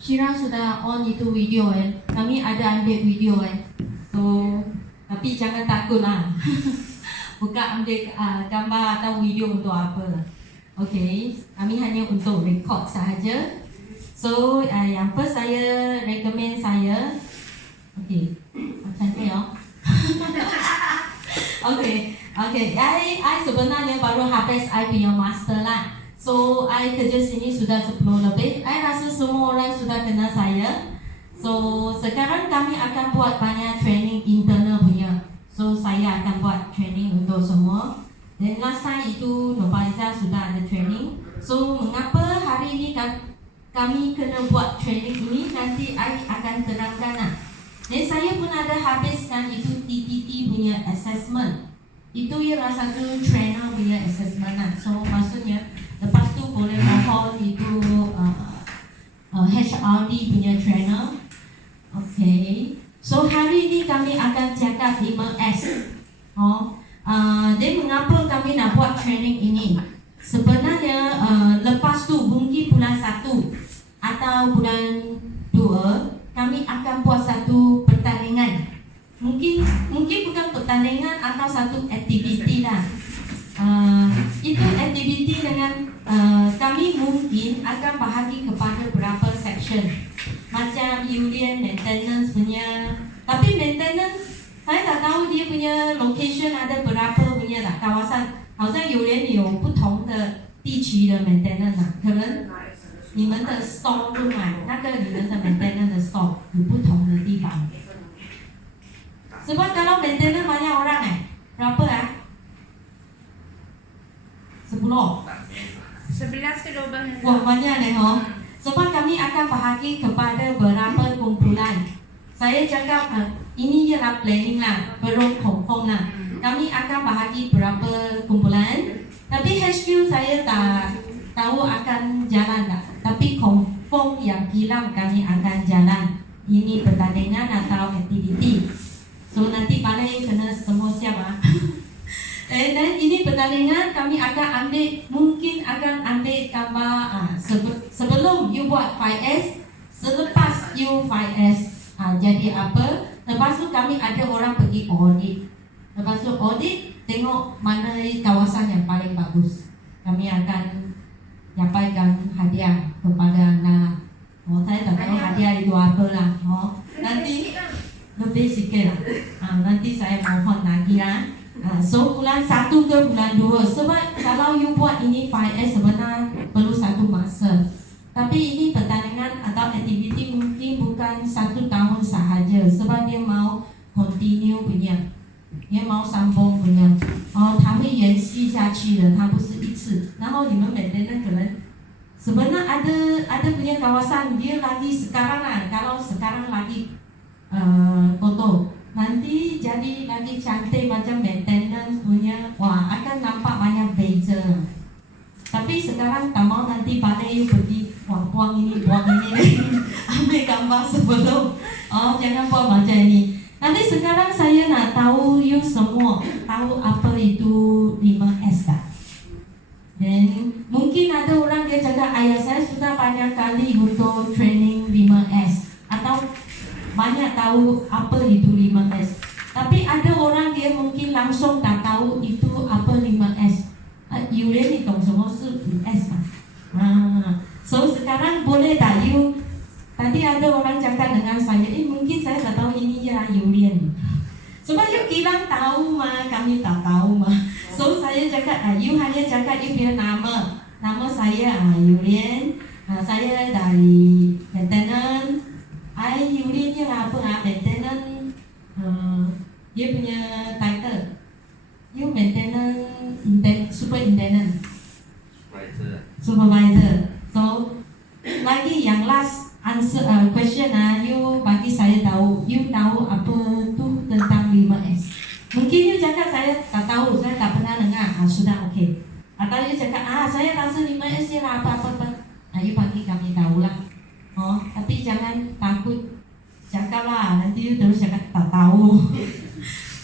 Syira sudah on itu video kami ada ambil video so tapi jangan takut lah. Buka ambil gambar atau video untuk apa lah. Okay, kami hanya untuk record sahaja. So yang first saya recommend saya, okay, cantik okay, I sebenarnya baru habis I punya master lah. So, I kerja sini sudah 10 lebih. I rasa semua orang sudah kenal saya. So, sekarang kami akan buat banyak training internal punya. So, saya akan buat training untuk semua. Dan last time itu Nopaliza sudah ada training. So, mengapa hari ini kami kena buat training ini? Nanti I akan terangkan lah. Dan saya pun ada habiskan itu TTT punya assessment. Itu ialah satu trainer punya assessment lah. So, maksudnya lepas tu boleh mohon itu HRD punya trainer. Okay. So hari ini kami akan cakap 5S. Dan mengapa kami nak buat training ini? Sebenarnya lepas tu mungkin bulan 1 atau bulan 2 kami akan buat satu pertandingan. Mungkin bukan pertandingan atau satu aktiviti lah. Itu aktiviti dengan kami mungkin akan bahagi kepada berapa section. Macam Yulian maintenance punya. Tapi maintenance saya tak tahu dia punya location ada berapa punya lah kawasan. 好像有人有不同的地区的 maintenance 可能你们的 store room 那个你们的 maintenance 的 store 有不同的地方。Sebab kalau maintenance banyak orang berapa 10 11 ke 12. Wah banyak Sebab kami akan bahagi kepada berapa kumpulan. Saya cakap ini ialah planning lah, belum confirm lah. Kami akan bahagi berapa kumpulan. Tapi HQ saya tak tahu akan jalan tak. Tapi confirm yang kilang kami akan jalan. Ini pertandingan atau aktiviti. So nanti balik kena semua siap Dan ini pertandingan kami akan ambil, mungkin akan ambil gambar sebelum you buat 5S, selepas you 5S jadi apa. Lepas tu kami ada orang pergi audit. Lepas tu audit, tengok mana kawasan yang paling bagus. Kami akan nyampaikan hadiah kepada anda. Saya tak tahu hadiah itu apa lah. Nanti lebih sikit lah. Nanti saya mohon lagi lah. So bulan 1 ke bulan 2. Sebab kalau you buat ini 5S sebenarnya perlu satu masa. Tapi ini pertandingan atau aktiviti mungkin bukan 1 tahun sahaja. Sebab dia mau continue punya. Dia mau sambung punya. 它会延续下去的，它不是一次。然后你们每天可能sebenarnya ada punya kawasan dia lagi sekarang lah. Kalau sekarang lagi kotor, nanti jadi lagi cantik macam maintenance punya. Wah, akan nampak banyak beza. Tapi sekarang tak mau nanti balik you pergi buang ini ambil gambar sebelum. Jangan buat macam ini. Nanti sekarang saya nak tahu you semua tahu apa itu 5S tak? Dan mungkin ada orang dia cakap, ayah saya sudah banyak kali untuk training 5S atau banyak tahu apa itu 5S. Tapi ada orang dia mungkin langsung tak tahu itu apa 5S. Yulian ni tahu semua是 5S kan? So sekarang boleh tak you? Tadi ada orang cakap dengan saya, mungkin saya tak tahu ini ialah Yulian. Sebab you kilang tahu mah, kami tak tahu mah. So saya cakap, you hanya cakap you punya nama. Nama saya Yulian. Saya dari maintenance. Yulian ialah apa? Maintenance. Dia punya title. You maintenance superintendent. Supervisor. So lagi yang last answer question you bagi saya tahu, you tahu apa tu tentang 5S. Mungkin you cakap saya tak tahu, saya tak pernah dengar. Sudah okey. Atau you cakap saya rasa 5S ni lah apa-apa. You bagi kami tahu lah. Tapi jangan takut cakap lah. Nanti you terus cakap tak tahu.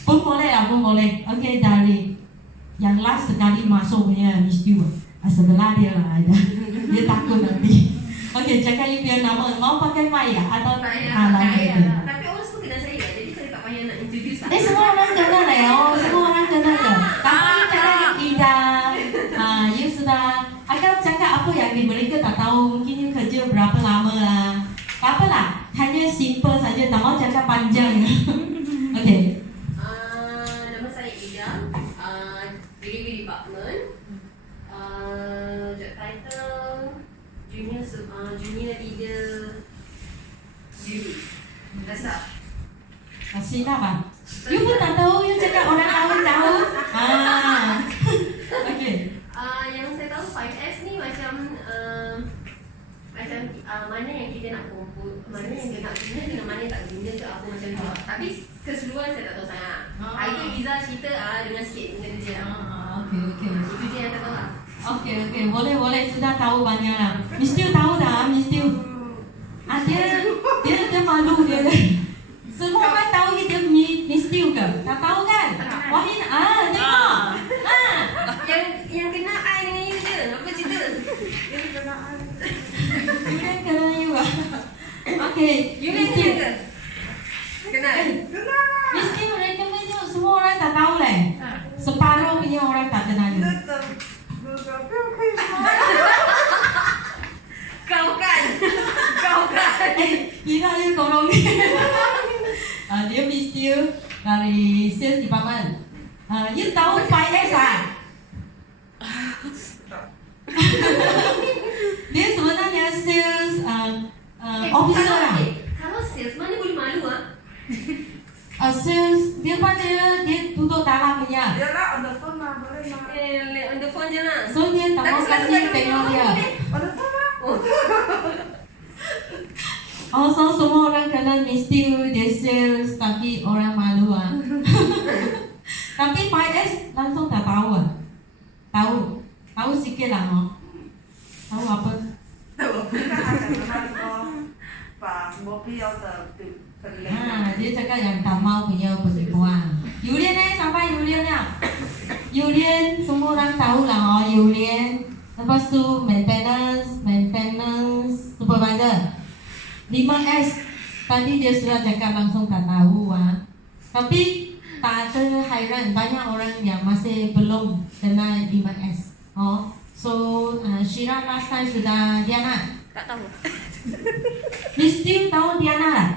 Pun boleh lah, pun boleh. Okey, dari yang last sekali masuk punya Miss Yu. Sebelah dia lah ada. Dia takut nanti. Okey, cakap you punya nama. Mau pakai mic ya? Atau Saya, okey. tapi orang semua kenal saya, jadi saya tak payah nak introduce lah. Semua orang kenal semua orang kenal ke? Tapi cakap Ida, you sudah. Agak cakap apa yang mereka tak tahu. Mungkin you kerja berapa lama lah. Tak apalah, hanya simple saja. Tak mau cakap panjang. Okey. Nama saya Ida, Delivery Department. Job title Junior Leader Jury. Dasar. Kasih lah bang. You pun tak tahu, you cakap orang tahu. Okey. Yang saya tahu 5S ni macam mana yang kita nak kumpul, mana yang kita nak guna dengan mana yang tak guna ke apa macam tu. Tapi keseluruhan saya tak tahu sangat. Itu Iza cerita dengan sikit dengan dia. Okey. Itu je yang saya tahu lah. Okey. Boleh. Sudah tahu banyak lah. Mesti tahu dah, mesti. Dia malu dia. Semua orang tahu dia mesti ke? Tak tahu kan? Wahin tengok. Yang kenal I dengan you je. Apa cerita? Yulian kenal you ah. Okey. Yulian kenal ke? Kenal. Mesti mereka punya semua orang tak tahu leh. Separuh punya orang tak kenal you. Kau kan. Kira you tolong dia. Dia mesti dari sales department. You tahu 5S Dia sebenarnya sales officer lah. Kalau sales mana boleh malu Sales dia duduk dalam punya. Yalah, on the phone lah, boleh lah. On the phone je lah. So dia tak mau kasih tengok dia. On the phone lah. So semua orang kenal mesti dia sales tapi orang malu Tapi 5S langsung tak tahu Tahu sikit lah Tahu apa? Dia cakap yang tak mau punya penipuan. Yulian sampai Yulian semua orang tahu lah Yulian. Lepas tu maintenance supervisor. 5S tadi dia sudah cakap langsung tak tahu Tapi tak terhairan banyak orang yang masih belum kenal 5S. So Syira last time sudah Diana. Tak tahu. Mesti tahu Diana lah.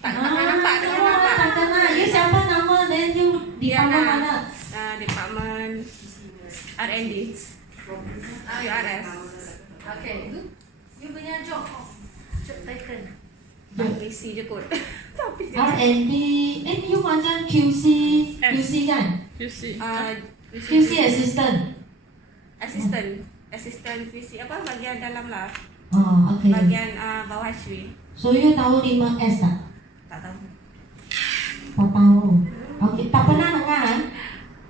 Tak nampak. Tak kenal. You siapa nama dan you di mana? Department R&D. URS. Okay. You punya job title. QC je kot. R&D. You macam QC kan? QC assistant. Assistant QC apa bagian dalam lah. Okay. Bagian bawah Sri. So you tahu 5S tak? Tak tahu. Tak tahu. Okay. Tak pernah dengar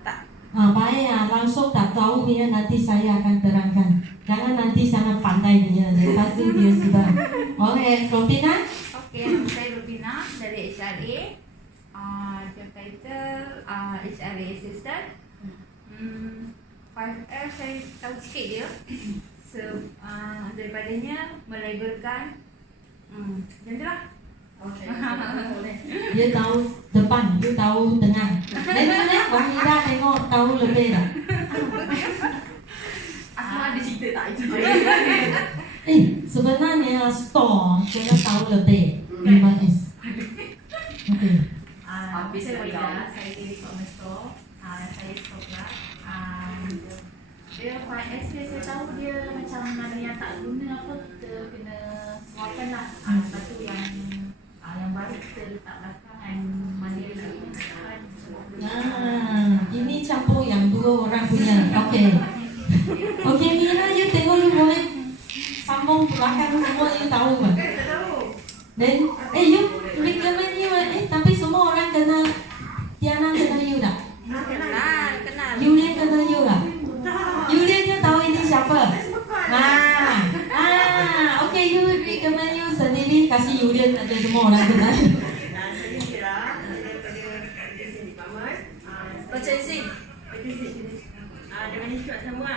Tak. Baik langsung tak tahu punya nanti saya akan terangkan. Jangan nanti sangat pandai punya. Pasti dia sudah. Okay, Robina. Okay, nama saya Rubina dari HRA. Job title HRA Assistant. 5S saya tahu sikit dia. So, daripadanya melabelkan macam tu lah. Okay. Dia tahu depan, dia tahu tengah. Wahida tengok tahu lebih tak? Asma ada cerita tak itu? Sebenarnya store kena tahu lebih 5S. Okay. Habis saya dari Commerce Store. Saya stop lah. Dia 5S dia saya tahu dia macam mana yang tak guna apa kita kena keluarkan lah. Lepas tu yang baru kita letak belakang dan mana yang nak gunakan. Ini campur yang dua orang punya. Okay. Okay, Mira, you tengok you boleh sambung belakang semua you tahu kan? Then, you recommend you tapi semua orang kena Tiana kena you tak? Kenal. Yulian kena you tak? Yulian you tahu ini siapa? Okay, you recommend you sendiri kasih Yulian saja semua orang kenal. Saya Syira, saya dari department. Purchasing. Dengan instruct semua.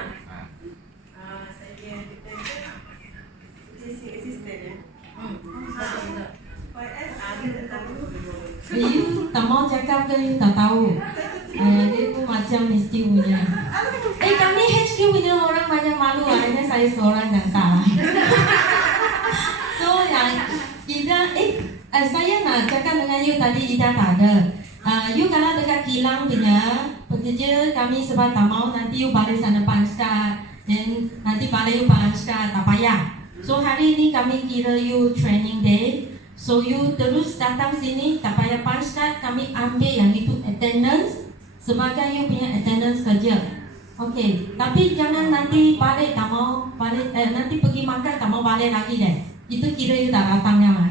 Saya You tak mau cakap ke you tak tahu. Dia pun macam mesti punya. Kami HQ punya orang banyak malu, hanya saya seorang yang tak. So yang Ida, saya nak cakap dengan you tadi Ida tak ada. You kalau dekat kilang punya pekerja kami sebab tak mau nanti you balik sana punch-card, then nanti balik you punch-card tak payah. So hari ini kami kira you training day. So you terus datang sini tak payah punch-card, kami ambil yang itu attendance sebagai you punya attendance kerja. Okey, tapi jangan nanti balik tak mau balik, nanti pergi makan tak mau balik lagi deh. Itu kira you tak datangnya mah.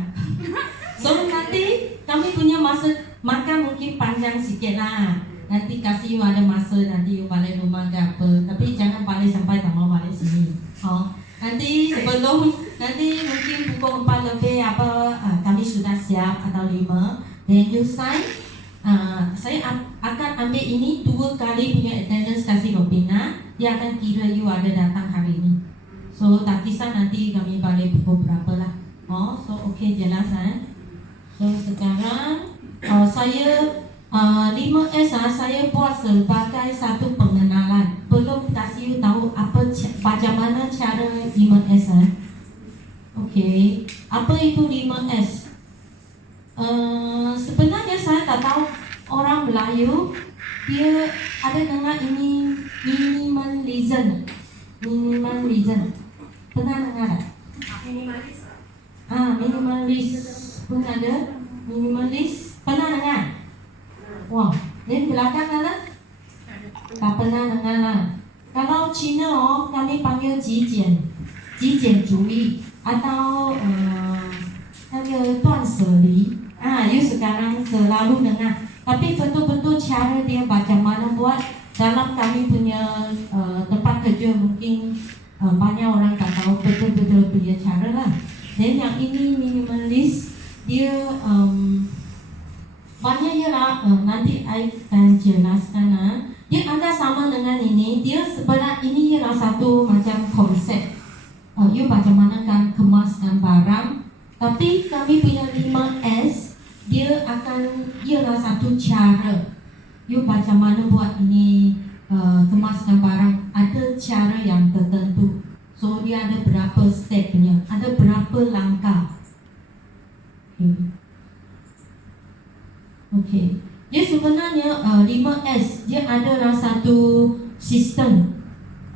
So nanti kami punya masa makan mungkin panjang sikit lah. Nanti kasih you ada masa nanti you balik rumah ke apa. Tapi jangan balik sampai tak mau balik sini. Nanti sebelum nanti mungkin pukul 4 lebih apa kami sudah siap atau 5. Then you sign. Saya akan ambil ini 2 kali punya attendance kasih Robina. Dia akan kira you ada datang hari ini. So tak kisah nanti kami balik pukul berapa lah. So okay jelas So sekarang saya 5S saya buat sebagai satu pengenalan. Belum kasih you tahu apa bagaimana cara 5S Okay, apa itu 5S? Sebenarnya saya tak tahu orang Melayu dia ada dengar ini minimalism. Pernah dengar tak? Minimalis. Minimalis pun ada. Minimalis pernah dengar? Wah, dan belakang mana? Tak pernah dengar lah. Kalau Cina kami panggil 极简主义 atau 那个断舍离. You sekarang selalu dengar. Tapi betul-betul cara dia bagaimana buat dalam kami punya tempat kerja mungkin banyak orang tak tahu betul-betul punya cara lah. Dan yang ini minimalis dia banyak ya lah. Nanti I akan jelaskan dia agak sama dengan ini. Dia sebenarnya ini ialah satu macam konsep. You bagaimana kan kemaskan barang. Tapi kami punya 5S dia akan ialah satu cara. You bagaimana buat ini kemaskan barang. Ada cara yang tertentu. So dia ada berapa stepnya, ada berapa langkah. Okay. Dia sebenarnya 5S dia adalah satu sistem.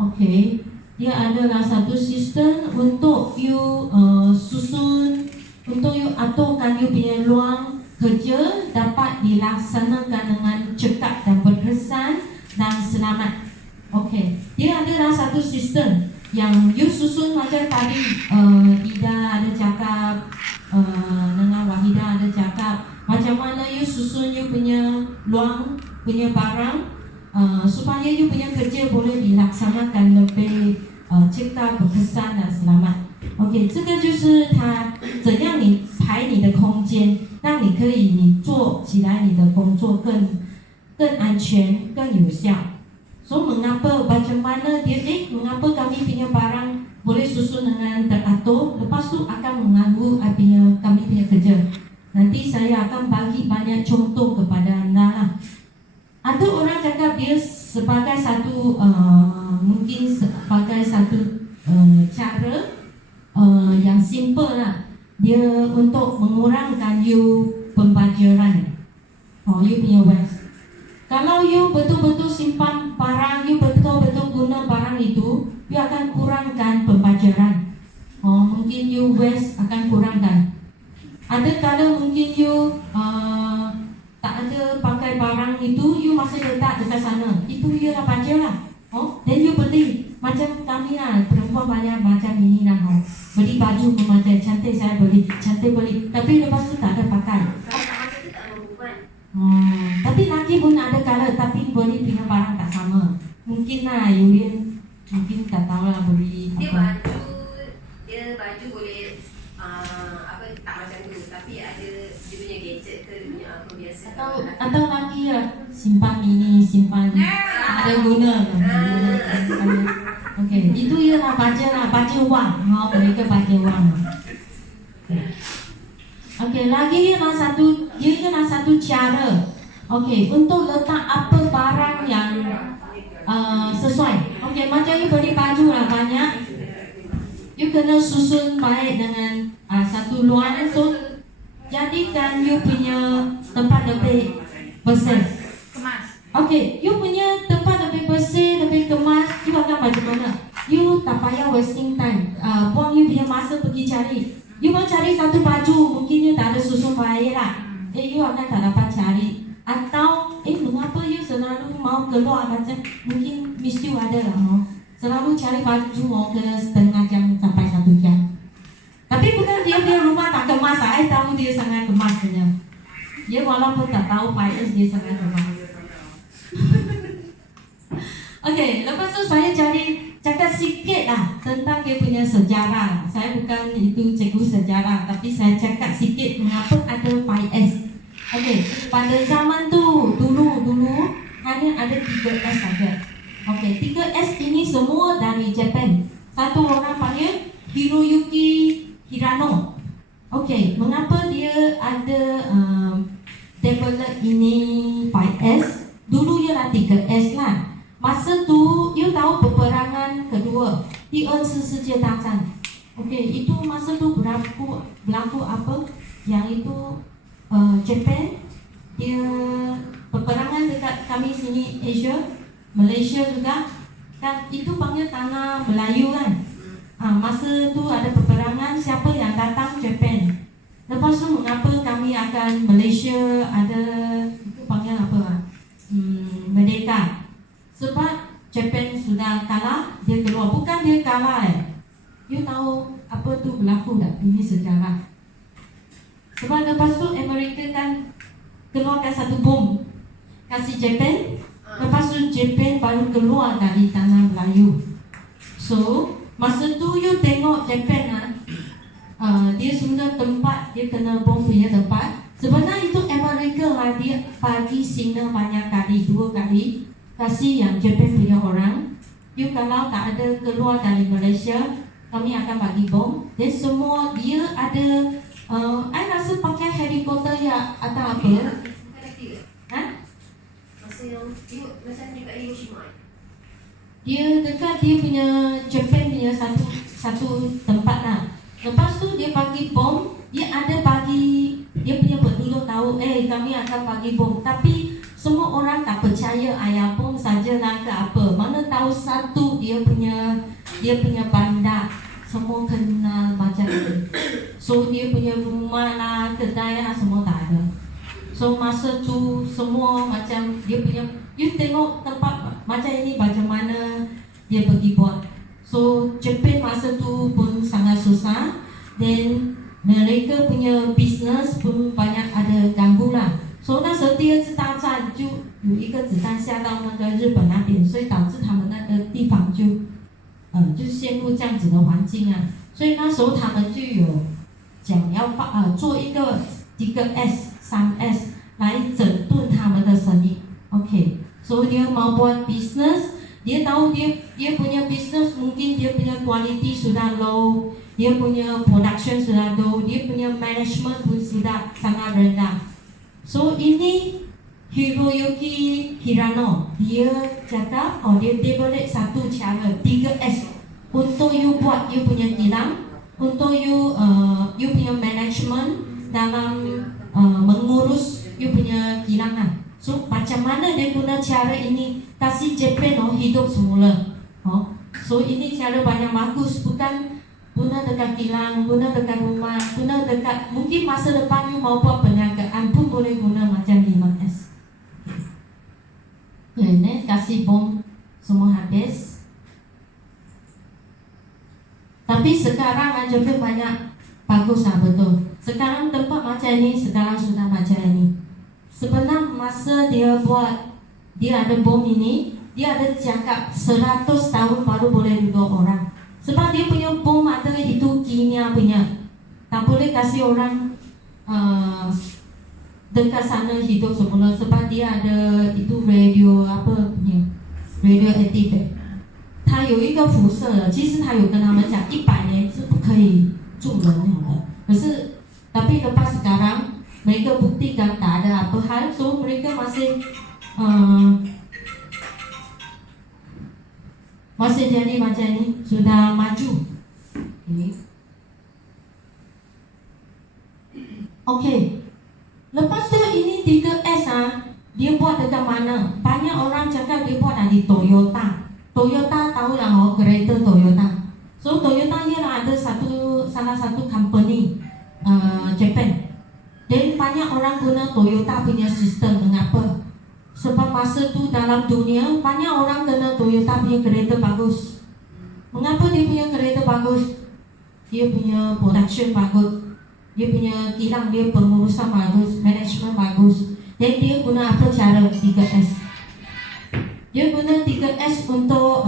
Okay. Dia adalah satu sistem untuk you susun, untuk you aturkan you punya ruang kerja dapat dilaksanakan dengan cepat dan berkesan dan selamat. Okay. Dia adalah satu sistem yang you susun macam tadi Ida ada cakap, dengan Wahida ada cakap macam mana you susun you punya ruang, punya barang supaya you punya kerja boleh dilaksanakan lebih cepat, berkesan dan selamat. OK， 这个就是它怎样你排你的空间，让你可以你做起来你的工作更安全、更有效。So mengapa bagaimana dia mengapa kami punya barang boleh susun dengan teratur, lepas tu akan mengganggu kami punya kerja. Nanti saya akan bagi banyak contoh kepada anda lah. Ada orang cakap dia sebagai satu mungkin sebagai satu cara yang simple lah. Dia untuk mengurangkan you pembajaran. You punya waste. Kalau you betul-betul simpan barang, you betul-betul guna barang itu, you akan kurangkan pembajaran. Mungkin you waste akan kurangkan. Ada kala mungkin you tak ada pakai barang itu, you masih letak dekat sana. Itu you dah baca lah. Then you beli. Macam kami lah, perempuan banyak macam ini lah. Beli baju pun macam cantik saya beli, cantik beli. Tapi lepas tu tak ada pakai. Tapi laki pun ada kala, tapi beli punya barang tak sama. Mungkin lah, Yulian mungkin tak tahu lah beli apa. Dia baju boleh tak macam tu, tapi ada dia punya gadget ke, dia punya apa biasa. Atau lagi lah, simpan ini, simpan ada guna. Okay, itu ialah baca wang. Mereka baca wang. Okay, lagi ialah satu, dia ialah satu cara, okey, untuk letak apa barang yang sesuai. Okey, macam you beli baju lah banyak, you kena susun baik dengan satu luar, so jadikan you punya tempat lebih bersih. Kemas. Okey, you punya tempat lebih bersih, lebih kemas, you akan macam mana? You tak payah wasting time, buang you punya masa pergi cari. You mau cari satu baju, mungkin you tak ada susun baik lah, you akan tak dapat cari. Atau mengapa you selalu mau keluar macam, mungkin mesti ada lah, selalu cari baju mau ke setengah jam sampai 1 jam. Tapi bukan dia rumah tak kemas, saya tahu dia sangat kemasnya. Dia walaupun tak tahu 5S dia sangat kemas. Okey, lepas tu saya cakap sikit lah tentang dia punya sejarah. Saya bukan itu cikgu sejarah, tapi saya cakap sikit mengapa ada 5S. Okey, pada zaman tu dulu hanya ada 3S saja. Okey, 3S ini semua dari Jepun. Satu orang panggil Hiroyuki Hirano. Okey, mengapa dia ada develop ini 5S? Dulu ialah 3S lah. Masa tu, you tahu peperangan kedua, 第二次世界大战. Okey, itu masa tu berlaku apa? Yang itu Japan, dia peperangan dekat kami sini Asia, Malaysia juga, kan itu panggil tanah Melayu kan. Masa tu ada peperangan, siapa yang datang? Japan. Lepas tu mengapa kami akan Malaysia ada itu panggil apa? Merdeka. Sebab Japan sudah kalah, dia keluar. Bukan dia kalah You tahu apa tu berlaku tak? Ini sejarah. Sebab lepas tu Amerika kan keluarkan satu bom kasih Japan. Lepas tu Japan baru keluar dari tanah Melayu. So masa tu you tengok Japan dia semua tempat dia kena bom punya tempat. Sebenarnya itu Amerika lah, dia bagi signal banyak kali, 2 kali kasih yang Japan punya orang. You kalau tak ada keluar dari Malaysia, kami akan bagi bom. Dan semua dia ada I rasa pakai helikopter ya atau apa? Masa yang macam dekat Hiroshima. Dia dekat dia punya Japan punya satu tempat lah. Lepas tu dia bagi bom, dia ada bagi dia punya penduduk tahu, kami akan bagi bom. Tapi semua orang tak percaya ayah bom saja lah ke apa. Mana tahu satu dia punya bandar semua kenal macam ni. So dia punya rumah lah, kedai lah semua tak ada. So masa tu semua macam dia punya, you tengok tempat macam ini macam mana dia pergi buat. So Japan masa tu pun sangat susah. Dan mereka punya business pun banyak ada ganggu lah. So 那时候第二次大战就有一个子弹下到那个日本那边，所以导致他们那个地方就陷入这样子的环境啊。所以那时候他们就有讲要做一个 3S 来整顿他们的生意。OK， so dia mau buat business, dia tahu dia punya business mungkin dia punya quality sudah low, dia punya production sudah low, dia punya management pun sudah sangat rendah. So ini Hiroyuki Hirano, dia cakap, dia develop satu cara 3S untuk you buat you punya kilang, untuk you punya management dalam mengurus you punya kilang lah. So macam mana dia guna cara ini kasih Japan hidup semula. So ini cara banyak bagus, bukan guna dekat kilang, guna dekat rumah, guna dekat mungkin masa depan you mau buat perniagaan pun boleh guna macam 5S. Ini kasih bom semua habis. Tapi sekarang Japan banyak bagus lah, betul. Sekarang tempat macam ini sekarang sudah macam ini. Sebenarnya masa dia buat, dia ada bom ini, dia ada cakap 100 tahun baru boleh duduk orang. Sebab dia punya bom ada itu kimia punya, tak boleh kasih orang dekat sana hidup semula. Sebab dia ada itu radio apa punya, radioactive， 它有一个辐射的，其实它有跟他们讲100年是不可以住人了的。可是tapi lepas sekarang mereka buktikan tak ada apa hal, so mereka masih jadi macam ni, sudah maju. Okay. Lepas tu ini 3S dia buat dekat mana? Banyak orang cakap dia buat di Toyota. Toyota tahu lah kereta Toyota. So Toyota ni lah ada salah satu company Japan. Dan banyak orang guna Toyota punya sistem. Mengapa? Sebab masa tu dalam dunia banyak orang kena Toyota punya kereta bagus. Mengapa dia punya kereta bagus? Dia punya production bagus. Dia punya kilang dia pengurusan bagus, management bagus. Dan dia guna apa cara 3S? Dia guna 3S untuk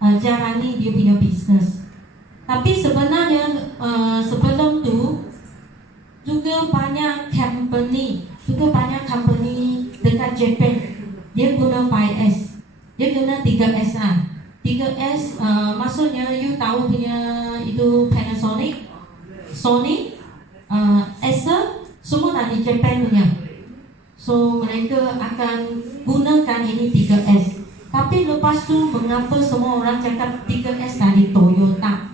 jalani dia punya bisnes. Tapi sebenarnya sebelum tu juga banyak company dekat Japan dia guna 5S. Dia guna 3S lah. 3S maksudnya you tahu punya itu Panasonic, Sony, Acer, semua dari Japan punya. So mereka akan gunakan ini 3S. Tapi lepas tu mengapa semua orang cakap 3S dari Toyota?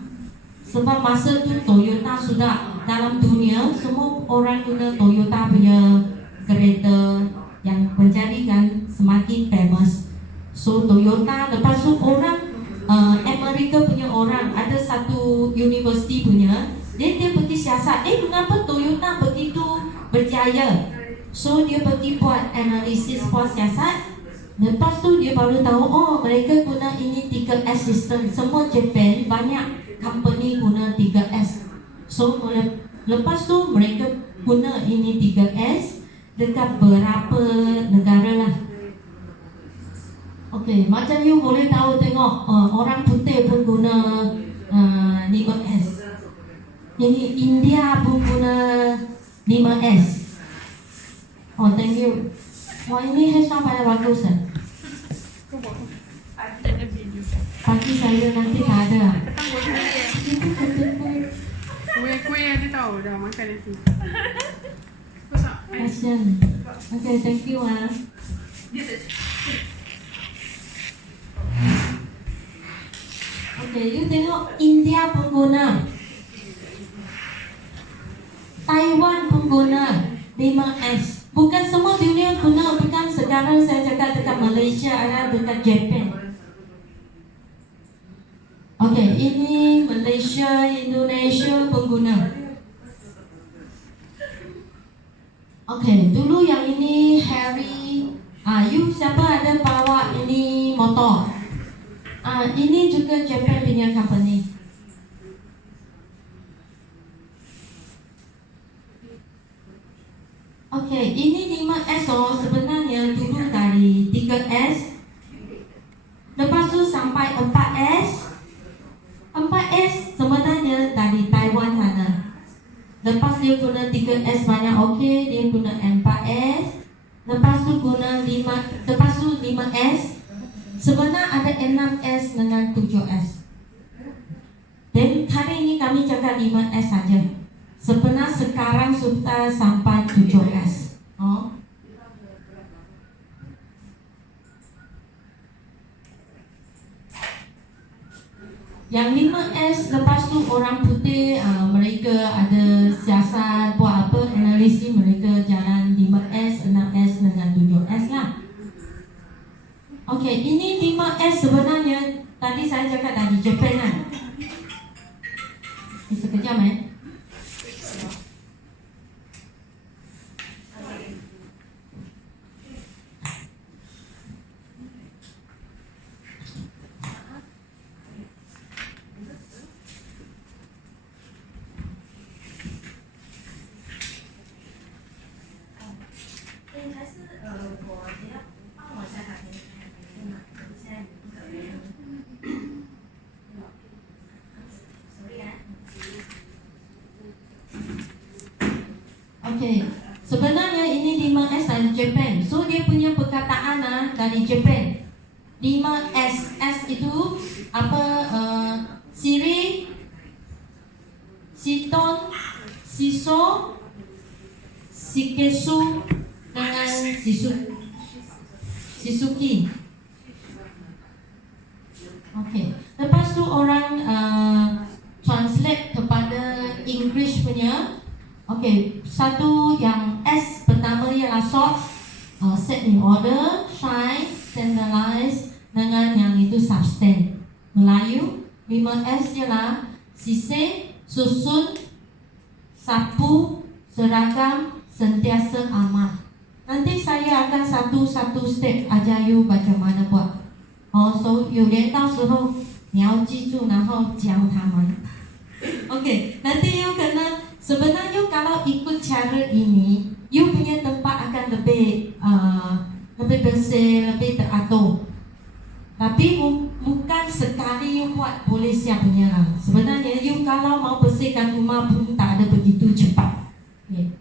Sebab masa tu Toyota sudah dalam dunia, semua orang guna Toyota punya kereta yang menjadikan semakin famous. So Toyota, lepas tu orang Amerika punya orang ada satu universiti punya, dia pergi siasat, mengapa Toyota begitu berjaya? So dia pergi buat analisis, buat siasat. Lepas tu dia baru tahu, mereka guna ini 3S system. Semua Japan banyak company guna 3S. So lepas tu mereka guna ini 3S dekat beberapa negara lah. Okay, macam you boleh tahu tengok orang putih pun guna 5S. Ini India pun guna 5S. Oh, thank you. Wah, ini hashtag paling bagus kan? Pagi saya nanti tak ada. Kuih ada tahu dah makan nanti. Kasian. Okay, thank you Okay, you tengok India pun guna, Taiwan pun guna 5S. Bukan semua dunia guna, bukan sekarang saya cakap dekat Malaysia, ada dekat Japan. Okay, ini Malaysia, Indonesia pun guna. Okay, dulu yang ini Harry, you siapa ada bawa ini motor? Ini juga Japan punya company. Okay, ini 5S sebenarnya dulu dari 3S. Lepas tu sampai 4S. 4S sebenarnya dari Taiwan sana. Lepas dia guna 3S banyak, okay, dia guna 4S. Lepas tu guna 5S. Sebenarnya ada 6S dengan 7S. Dan hari ini kami cakap 5S saja. Sebenarnya sekarang sudah sampai 7S. Yang 5S lepas tu orang putih mereka ada siasat buat apa, analisis, mereka jalan 5S, 6S dengan 7S lah. Okay, ini 5S sebenarnya tadi saya cakap dari Japan lah. Sekejap Okay, sebenarnya ini 5S dari Japan. So dia punya perkataan dari Japan. 5S, S itu apa? Siri, Siton, Siso, Shikesu dengan Shizuki. Okay. Lepas tu orang translate kepada English punya. Okay, satu yang S pertama ialah soft, set in order, shine, standardize, dengan yang itu sustain. Melayu 5S ialah sisir, susun, sapu, seragam, sentiasa aman. Nanti saya akan satu-satu step ajar you macam mana buat. So 有人到时候你要记住，然后教他们。Okay, nanti you kena sebenarnya kalau ikut cara ini, you punya tempat akan lebih bersih, lebih teratur. Tapi bukan sekali you buat boleh siap punya lah. Sebenarnya you kalau mau bersihkan rumah pun tak ada begitu cepat. Okay.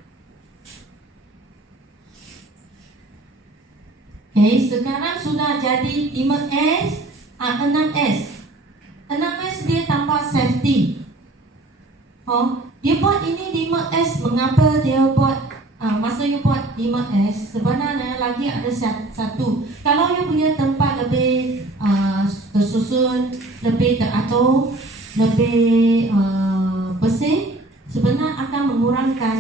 Okay, sekarang sudah jadi 5S, 6S. 6S dia tambah safety. Dia buat ini 5S. Mengapa dia buat masa you buat 5S? Sebenarnya lagi ada satu. Kalau you punya tempat lebih tersusun, lebih teratur, lebih bersih, sebenarnya akan mengurangkan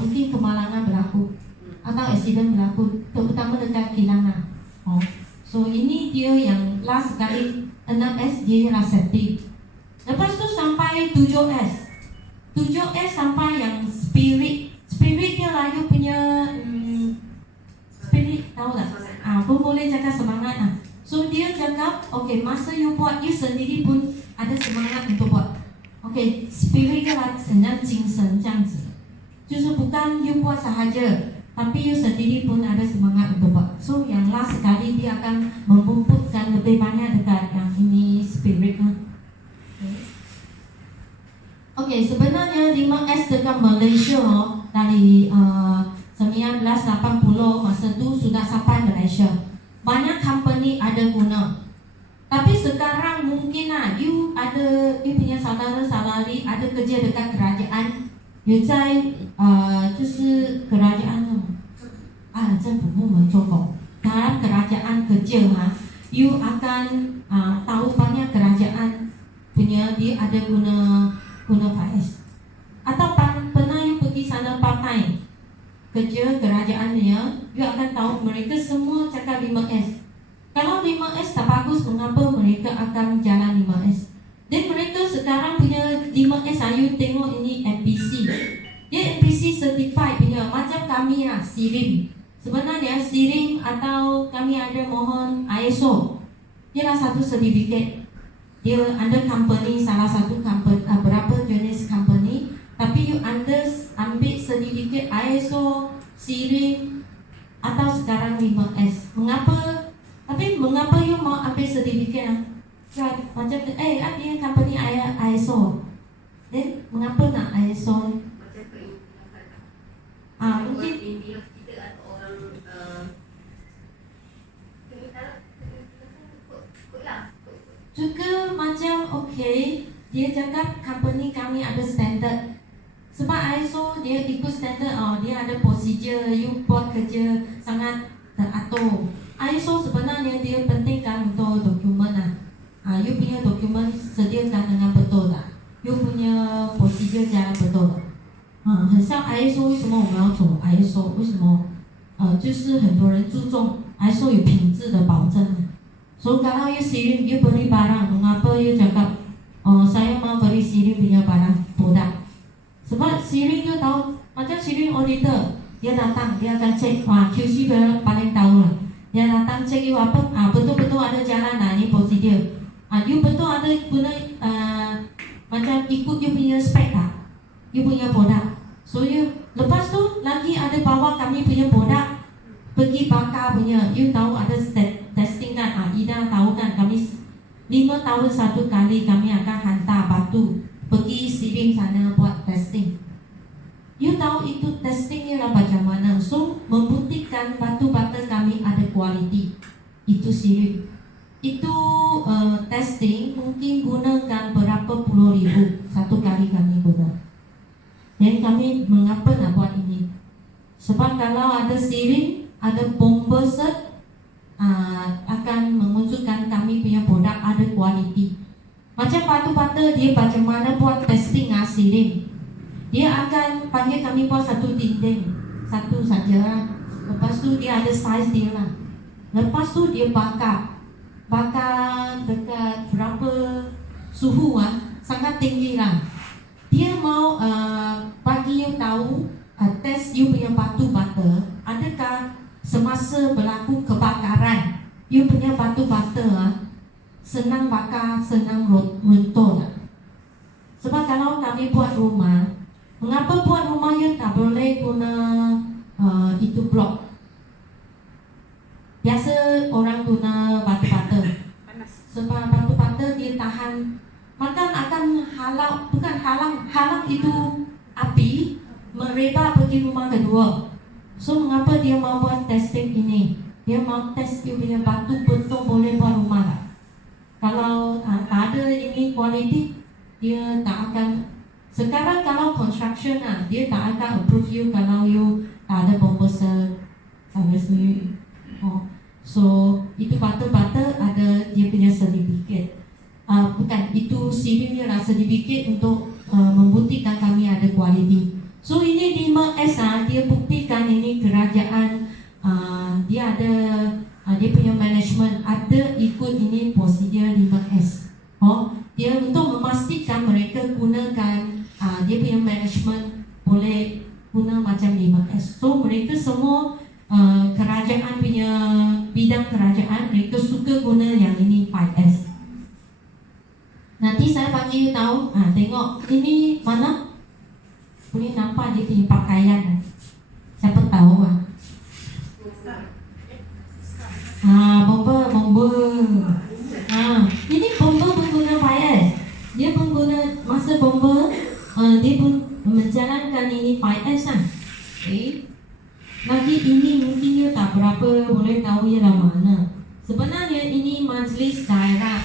mungkin kemalangan berlaku atau accident berlaku, terutama dekat kilang lah. So ini dia yang last sekali 6S dia ialah safety. Lepas tu sampai 7S. 7S sampai yang spirit. Spirit dia lah you punya spirit, tahu tak? Pun boleh cakap semangat lah. So dia cakap, okay, masa you buat, you sendiri pun ada semangat untuk buat. Okay, spirit dia lah senang 精神这样子，就是bukan you buat sahaja, tapi you sendiri pun ada semangat untuk buat. So yang last sekali dia akan memupukkan lebih banyak dekat yang ini spirit lah. Okay, sebenarnya 5S dekat Malaysia dari 1980 masa tu sudah sampai Malaysia. Banyak company ada guna. Tapi sekarang mungkin lah you punya saudara-saudari ada kerja dekat kerajaan. You 在就是kerajaan政府部门做工. Dalam kerajaan kerja you akan tahu banyak kerajaan punya dia ada guna 5S. Atau pernah you pergi sana part time kerja kerajaan dia, you akan tahu mereka semua cakap 5S. Kalau 5S tak bagus, mengapa mereka akan jalan 5S? Dan mereka sekarang punya 5S, you tengok ini MPC. Dia MPC certified punya, macam kami lah, SIRIM. Sebenarnya SIRIM atau kami ada mohon ISO. Dia lah satu sertifikat. Dia under company, salah satu company, berapa jenis company. Tapi you ambil sertifikat ISO, SIRIM atau sekarang 5S. Mengapa you mau ambil sertifikat? Macam dia company ISO. Then mengapa nak ISO? Mungkin kita atau orang juga macam okay, dia cakap company kami ada standard. Sebab ISO dia ikut standard, dia ada prosedur, you buat kerja sangat teratur. ISO sebenarnya dia pentingkan untuk dokumen lah. You punya dokumen sediakan dengan betul tak? You punya prosedur jalan betul tak? 很像 ISO， 为什么我们要走 ISO？ 为什么？就是很多人注重 ISO 有品质的保证。So kalau you SIRIM, you beli barang, mengapa you cakap, saya mau beli SIRIM punya barang produk? Sebab SIRIM you tahu, macam SIRIM auditor, dia datang, dia akan cek, QC paling tahu lah. Dia datang cek you apa, betul-betul ada jalan lah, ini prosedur. You betul ada guna, macam ikut you punya spek tak? You punya produk. So you, lepas tu lagi ada bawa kami punya produk pergi bakar punya. You tahu ada testing kan? Ida tahu kan? Kami 5 tahun satu kali kami akan hantar batu pergi SIRIM sana buat testing. You tahu itu testingnya lah macam mana? So membuktikan batu bata kami ada kualiti. Itu SIRIM. Itu testing mungkin gunakan berapa puluh ribu satu kali kami guna. Dan kami mengapa nak buat ini? Sebab kalau ada siring, ada bomber set, akan menunjukkan kami punya produk ada kualiti. Macam batu-bata dia macam mana buat testing siring. Dia akan panggil kami buat satu dinding, satu saja. Lepas tu dia ada saiz dia lah. Lepas tu dia bakar dekat berapa suhu sangat tinggi lah. Dia mau bagi you tahu test you punya batu bata, adakah semasa berlaku kebakaran you punya batu bata senang bakar, senang runtuh. Sebab kalau kami buat rumah, mengapa buat rumah you tak boleh guna itu blok? Biasa orang guna batu bata. Sebab batu bata dia tahan, maka akan halang itu api merebak pergi rumah kedua. So mengapa dia mau buat testing ini? Dia mau test you punya batu betul boleh buat rumah tak? Kalau tak ada ini kualiti, dia tak akan. Sekarang kalau construction dia tak akan approve you kalau you tak ada proposal resmi. So itu batu-bata ada dia punya sertifikat. Bukan, itu siringnya lah, sertifikat untuk membuktikan kami ada kualiti. So ini 5S dia buktikan ini kerajaan dia ada dia punya management ada ikut ini prosedur 5S. Dia untuk memastikan mereka gunakan dia punya management boleh guna macam 5S. So mereka semua kerajaan punya bidang kerajaan mereka suka guna yang ini 5S. Nanti saya bagi tahu, tengok ini mana boleh nampak dia punya pakaian. Siapa tahu bomber. Ini bomber pun guna 5S. Dia pun guna masa bomber, dia pun menjalankan ini 5S Okay. Lagi ini mungkin you tak berapa boleh tahu ialah mana. Sebenarnya ini majlis daerah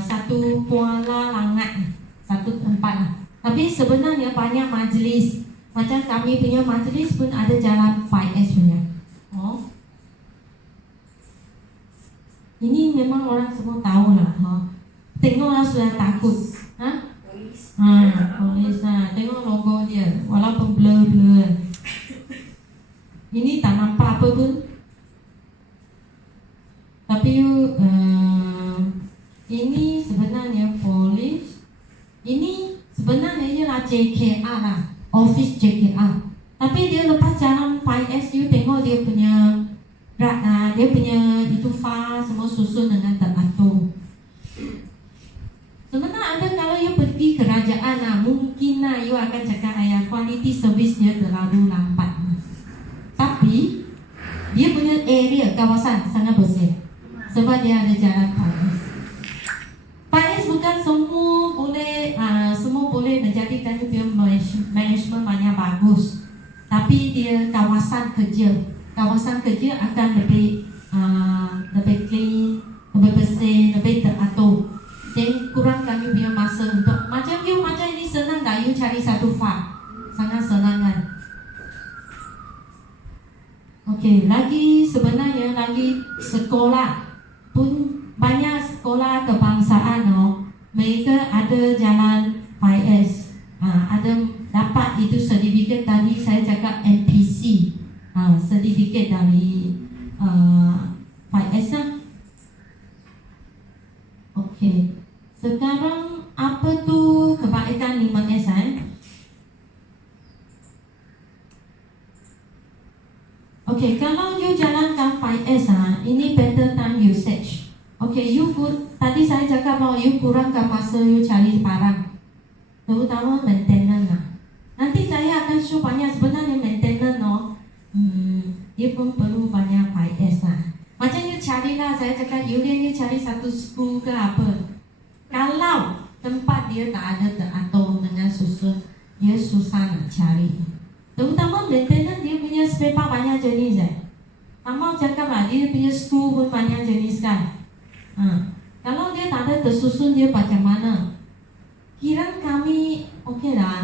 satu Kuala Langat, satu tempat lah. Tapi sebenarnya banyak majlis. Macam kami punya majlis pun ada jalan 5S punya. Ini memang orang semua tahu lah. Tengoklah sudah takut. Polis tengok logo dia, walaupun blur. Ini tak nampak apa pun. Tapi ini sebenarnya polis. Ini sebenarnya ialah JKR lah, office JKR. Tapi dia lepas jalan 5S, you tengok dia punya itu file semua susun dengan teratur. Sebenarnya ada kalau you pergi kerajaan mungkin you akan cakap quality service dia terlalu lambat. Tapi dia punya area kawasan sangat bersih. Sebab dia ada jalan 5S. 5S bukan semua boleh menjadikan you punya management banyak bagus. Tapi dia kawasan kerja akan lebih clean, lebih bersih, lebih teratur. Dan kurang kami punya masa untuk macam ini senang tak you cari satu file? Sangat senang kan? Sebenarnya lagi sekolah pun banyak sekolah kebangsaan mereka ada jalan 5S. Ada dapat itu sertifikat tadi saya cakap MPC. Sertifikat dari 5S lah. Sekarang apa tu kebaikan 5S kalau you jalankan 5S ini better time usage. Tadi saya cakap you kurangkan masa you cari barang, terutama maintenance Nanti saya akan show banyak sebenarnya maintenance dia pun perlu banyak 5S Macam you cari lah, saya cakap you cari satu skru ke apa. Kalau tempat dia tak ada teratur dengan susun, dia susah nak cari. Terutama maintenance dia punya spare part banyak jenis Amal cakap lah, dia punya skru pun banyak jenis kan. Kalau dia tak ada tersusun dia macam mana? Kira kami okey lah.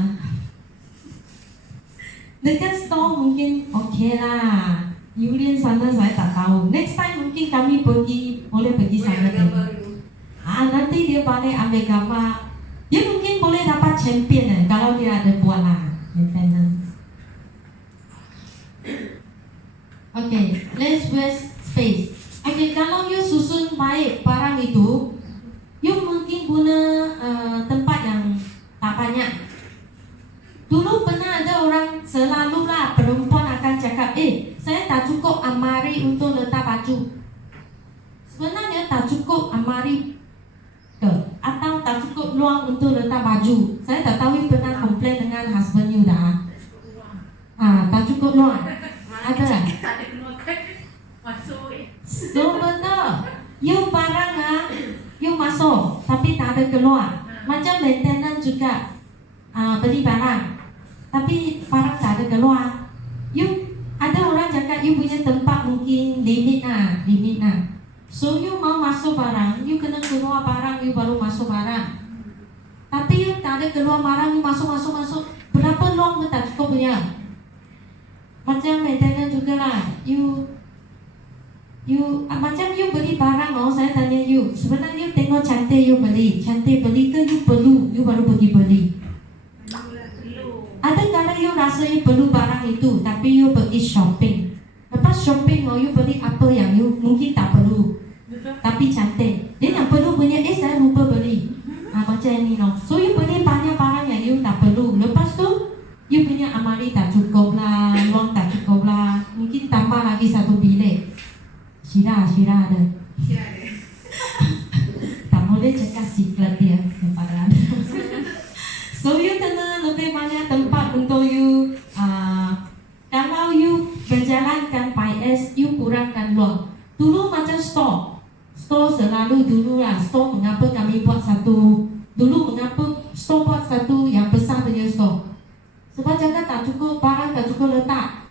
Dekat store mungkin okey lah. Yulian sana saya tak tahu. Next time mungkin kami pergi, boleh pergi Boleh sana ambil gambar tengok. dulu. Nanti dia balik ambil gambar. Dia mungkin boleh dapat champion kalau dia ada buat lah. Maintenance. Okay, let's waste space. Okay, kalau you susun baik barang itu, you mungkin guna tempat yang tak banyak. Dulu pernah ada orang selalulah perempuan akan cakap, saya tak cukup amari untuk letak baju. Sebenarnya tak cukup amari ke atau tak cukup ruang untuk letak baju. Saya tak tahu you pernah komplain dengan husband you dah. Tak cukup ruang. Ada tak? Tak ada keluarkan masuk. So betul. You barang you masuk tapi tak ada keluar. Macam maintenance juga. Beli barang tapi barang tak ada keluar. You ada orang cakap you punya tempat mungkin limit lah. So you mau masuk barang, you kena keluar barang, you baru masuk barang. Tapi you tak ada keluar barang, you masuk. Berapa long pun tak cukup punya. Macam maintenance juga lah. You macam you beli barang, saya tanya you, sebenarnya you tengok cantik you beli ke you perlu, you baru pergi beli. Ada kala you rasa you perlu barang itu, tapi you pergi shopping. Lepas shopping, you beli apa yang you mungkin tak perlu, tapi cantik. Dia yang perlu punya, saya lupa beli. Macam ni no. So you beli banyak barang yang you tak perlu. Lepas tu, you punya amari tak cukup lah, ruang tak cukup lah. Mungkin tambah lagi satu bilik. Syirah ada. Tak boleh cakap secret dia kepada anda. So you kena lebih banyak tempat untuk you. Kalau you berjalankan PIS, you kurangkan ruang. Dulu macam store selalu dulu lah. Store mengapa kami buat satu. Dulu mengapa store buat satu yang besar punya store. Sebab jangan tak cukup barang, tak cukup letak.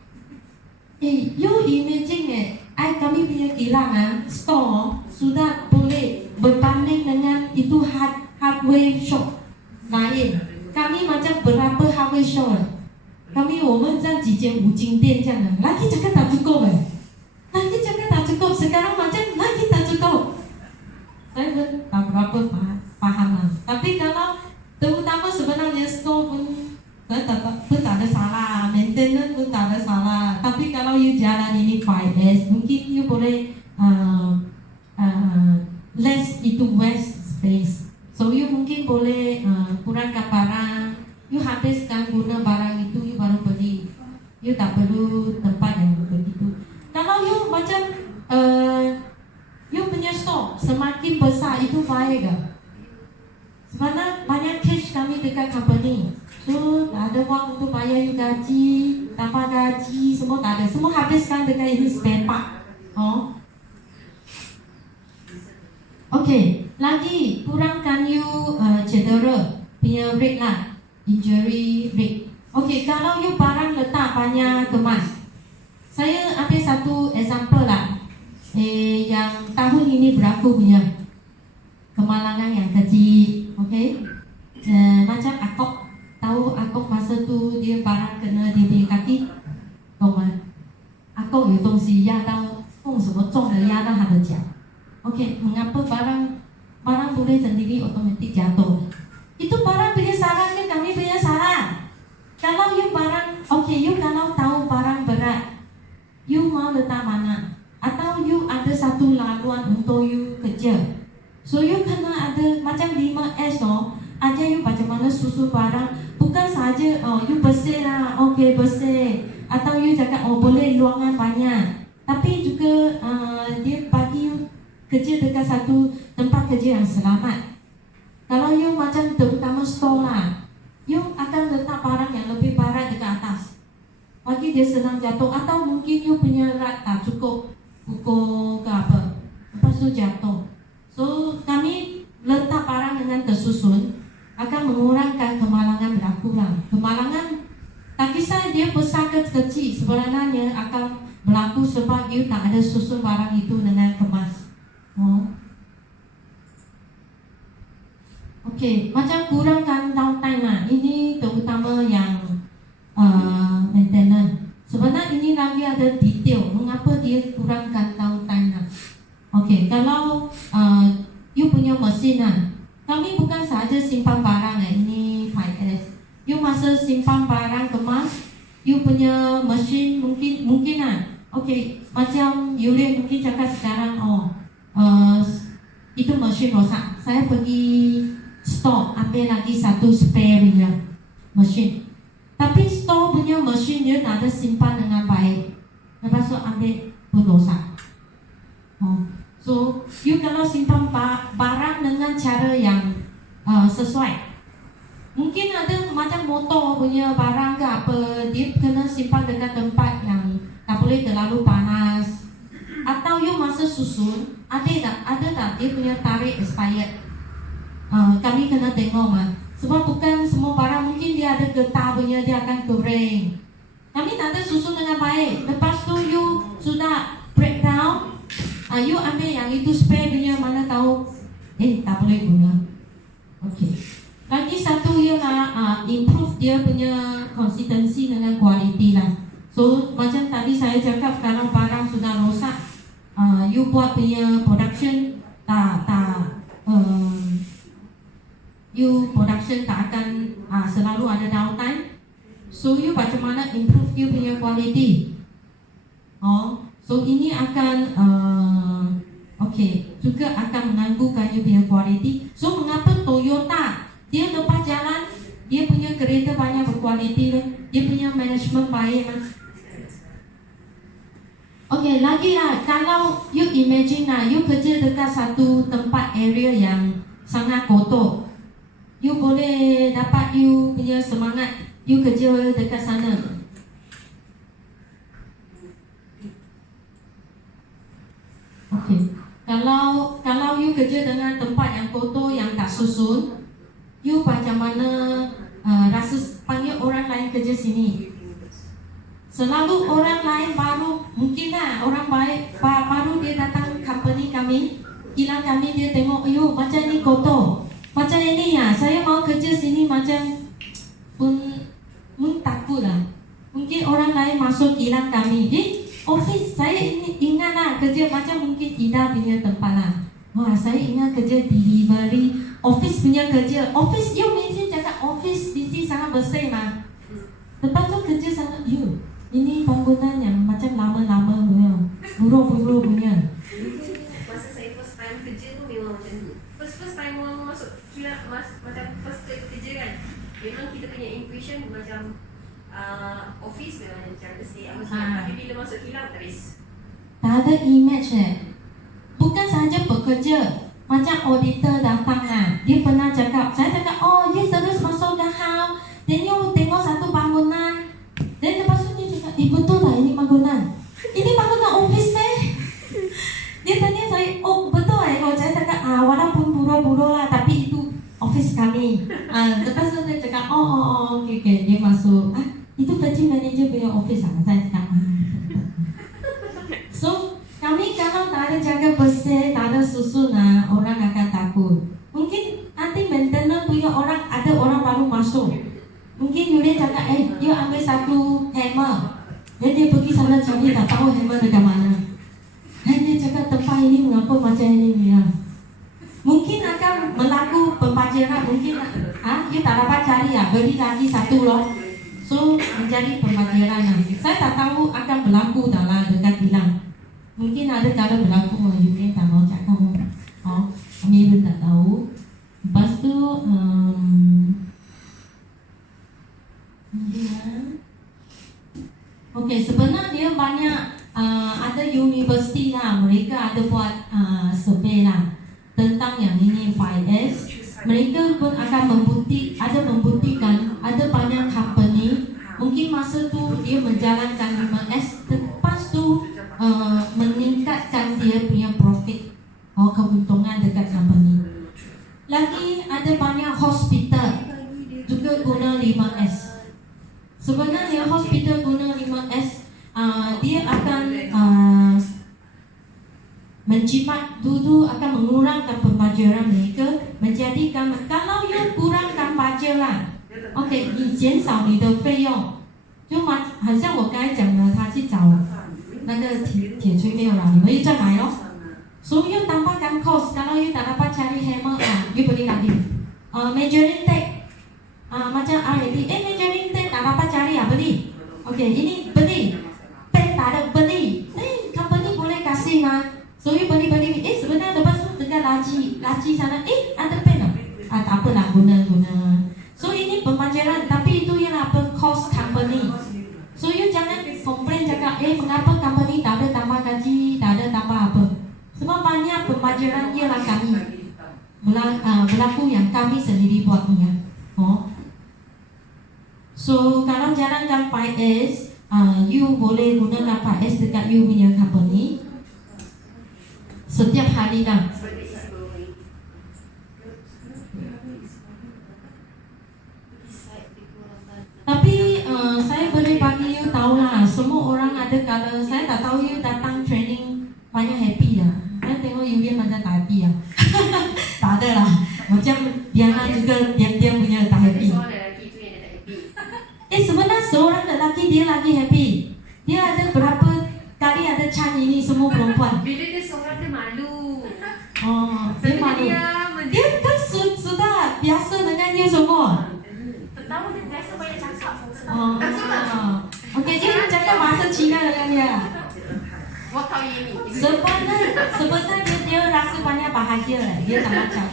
You imagine kami punya kilang store sudah boleh berbanding dengan itu hardware shop lain. Kami macam berapa hardware shop. Kami 我们这样几间五金店这样的，lagi cakap tak cukup lagi cakap tak cukup. Sekarang macam lagi tak cukup. Saya pun tak berapa faham lah. Tapi kalau terutama sebenarnya store pun tak ada salah, maintenance pun tak ada salah. Tapi kalau you jalan ini 5S, mungkin you boleh less itu waste space. So you mungkin boleh kurangkan barang. You habiskan guna barang itu, you baru beli. You tak perlu tempat yang begitu. Kalau you macam you punya store semakin besar itu baik ke? Sebenarnya banyak cash kami dekat company. So tak ada wang untuk bayar you gaji, tambah gaji, semua tak ada. Semua habiskan dekat ini spare part. Okay, lagi kurangkan you cedera punya rate lah, injury rate. Okay, kalau you barang letak banyak kemas. Saya ambil satu example lah. Yang tahun ini berlaku punya kemalangan yang kecil. Okay, macam Akok. Tahu Akok masa tu dia barang kena dia punya kaki,懂吗？Akok 有东西压到，用什么重的压到他的脚。Okay, mengapa barang boleh sendiri otomatik jatuh? Itu barang punya salah ke kami punya salah? Kalau you barang, okay, you kalau tahu barang berat, you mau letak mana? Atau you ada satu laluan untuk you kerja. So you kena ada macam 5S aja you macam mana susun barang. Bukan saja you bersih lah, okay bersih. Atau you cakap boleh luangan banyak. Tapi juga dia bagi you kerja dekat satu tempat kerja yang selamat. Kalau you macam terutama store lah, you akan letak barang yang lebih berat dekat atas. Bagi dia senang jatuh. Atau mungkin you punya rat tak cukup pukul ke apa, lepas tu jatuh. So kami letak barang dengan tersusun akan mengurangkan kemalangan berlaku lah. Kemalangan tak kisah dia besar ke kecil, sebenarnya akan berlaku sebab you tak ada susun barang itu dengan kemas. Okay, macam kurangkan downtime lah. Ini terutama yang maintenance Okey, kalau you punya mesin kami bukan sahaja simpan barang ini 5S. You masa simpan barang kemas, you punya mesin mungkin okey, macam Yulian mungkin cakap sekarang itu mesin rosak. Saya pergi store ambil lagi satu spare punya mesin. Tapi store punya mesin dia tak ada simpan dengan baik. Lepas tu ambil pun rosak. So, you kalau simpan barang dengan cara yang sesuai. Mungkin ada macam motor punya barang ke apa, dia kena simpan dekat tempat yang tak boleh terlalu panas. Atau you masa susun, ada tak dia punya tarik expired. Kami kena tengok sebab bukan semua barang mungkin dia ada getah punya, dia akan kering. Kami tak ada susun dengan baik. Lepas tu you sudah breakdown, you ambil yang itu spare punya, mana tahu tak boleh guna. Okey. Lagi satu ialah improve dia punya consistency dengan quality lah. So macam tadi saya cakap, kalau barang sudah rosak, you buat punya production you production tak akan selalu ada downtime. So you macam mana improve you punya quality. So ini akan juga akan mengganggukan you punya quality. So mengapa Toyota dia lepas jalan, dia punya kereta banyak berkualiti, dia punya management baik Okey, lagi kalau you imagine you kerja dekat satu tempat area yang sangat kotor, you boleh dapat you punya semangat, you kerja dekat sana. Okey, kalau you kerja dengan tempat yang kotor, yang tak susun, you macam mana rasa panggil orang lain kerja sini. Selalu orang lain baru, mungkin orang baik baru dia datang company kami, kilang kami, dia tengok, macam ni kotor, macam ini saya mau kerja sini, macam pun takut lah. Mungkin orang lain masuk kilang kami, office saya ini ingat kerja macam mungkin Ida punya tempat saya ingat kerja delivery, office punya kerja. Office, you mesti cakap office di sini sangat bersih Lepas tu kerja sangat ini bangunan yang macam lama-lama punya, buruh-buruh punya. Masa saya first time kerja tu memang macam tu. First time orang masuk kilang, macam first kerja kan, memang kita punya intuition macam office memang macam bersih apa semua. Tapi bila masuk kilang habis. Tak ada image Bukan sahaja bekerja, macam auditor datang dia pernah cakap, saya cakap, you terus masuk dalam, then you tengok satu bangunan, then lepas tu dia cakap, betul lah ini bangunan office dia tanya saya, betul kalau saya cakap, walaupun buruh-buruh lah, tapi itu office kami. Lepas tu dia cakap, okay, dia masuk, itu kecil manager punya office saya cakap, so kami kalau tak ada jaga bersih, tak ada susun, orang akan takut. Mungkin nanti maintenance punya orang, ada orang baru masuk, mungkin Yulia cakap, you ambil satu hammer, dan dia pergi sana cari, tak tahu hammer dekat mana. Dan dia cakap, tempat ini mengapa macam ini mungkin akan berlaku pembajaran. Mungkin you tak dapat cari, beri lagi satu so menjadi pembajaran. Saya tak tahu akan berlaku dalam dekat kilang. Mungkin ada cara berlaku, Yulia tak mau cakap. Kami pun tak tahu. Lepas tu okey, sebenarnya banyak ada universiti mereka ada buat survey tentang yang ini 5S. Mereka pun akan membuktikan ada banyak company mungkin masa tu dia menjalankan 5S, lepas tu meningkatkan dia punya profit keuntungan dekat company. Lagi ada banyak hospital juga guna 5S. Sebenarnya hospital guna 5S, dia akan menjimat dulu, akan mengurangkan pembajaran mereka, menjadikan kalau you kurangkan bajet OK， 你减少你的费用，就很像我刚才讲的，他去找那个铁锤没有了，你们又再买 So you tambahkan cost. Kalau you tak dapat cari hammer, you beli lagi. Measuring tape, macam RAT, measuring tape tak dapat cari, beli. Okay, ini beli. Pen tak ada, beli. Company boleh kasih mah. So you beli. Sebenarnya lepas tu dekat laci sana, ada pen tak? Tak apalah, guna. So ini pembelajaran, tapi itu yang apa cost company. So you jangan komplain cakap, mengapa company tak ada tambah gaji, tak ada tambah apa. Sebab banyak pembelajaran ialah kami berlaku yang kami sendiri buat ni ya. So kalau jalankan 5S, you boleh gunakan 5S dekat you punya company setiap hari lah. Tapi saya boleh bagi you tahu lah, semua orang ada kalau saya tak tahu you datang training banyak happy lah. Saya tengok Yulian macam tak happy lah. Tak ada lah. Macam Diana juga diam-diam punya tak happy. Seorang lelaki tu yang dia tak happy. Sebenarnya seorang lelaki dia lagi happy. Dia ada berapa kali ada Chan ini semua perempuan. Bila dia seorang dia malu. Dia malu. Dia kan sudah biasa dengan you semua. Pertama dia biasa banyak cakap. Okey, dia cakap bahasa Cina dengan dia. 我讨厌你。 Sebenarnya dia rasa banyak bahagia lah. Dia tak macam.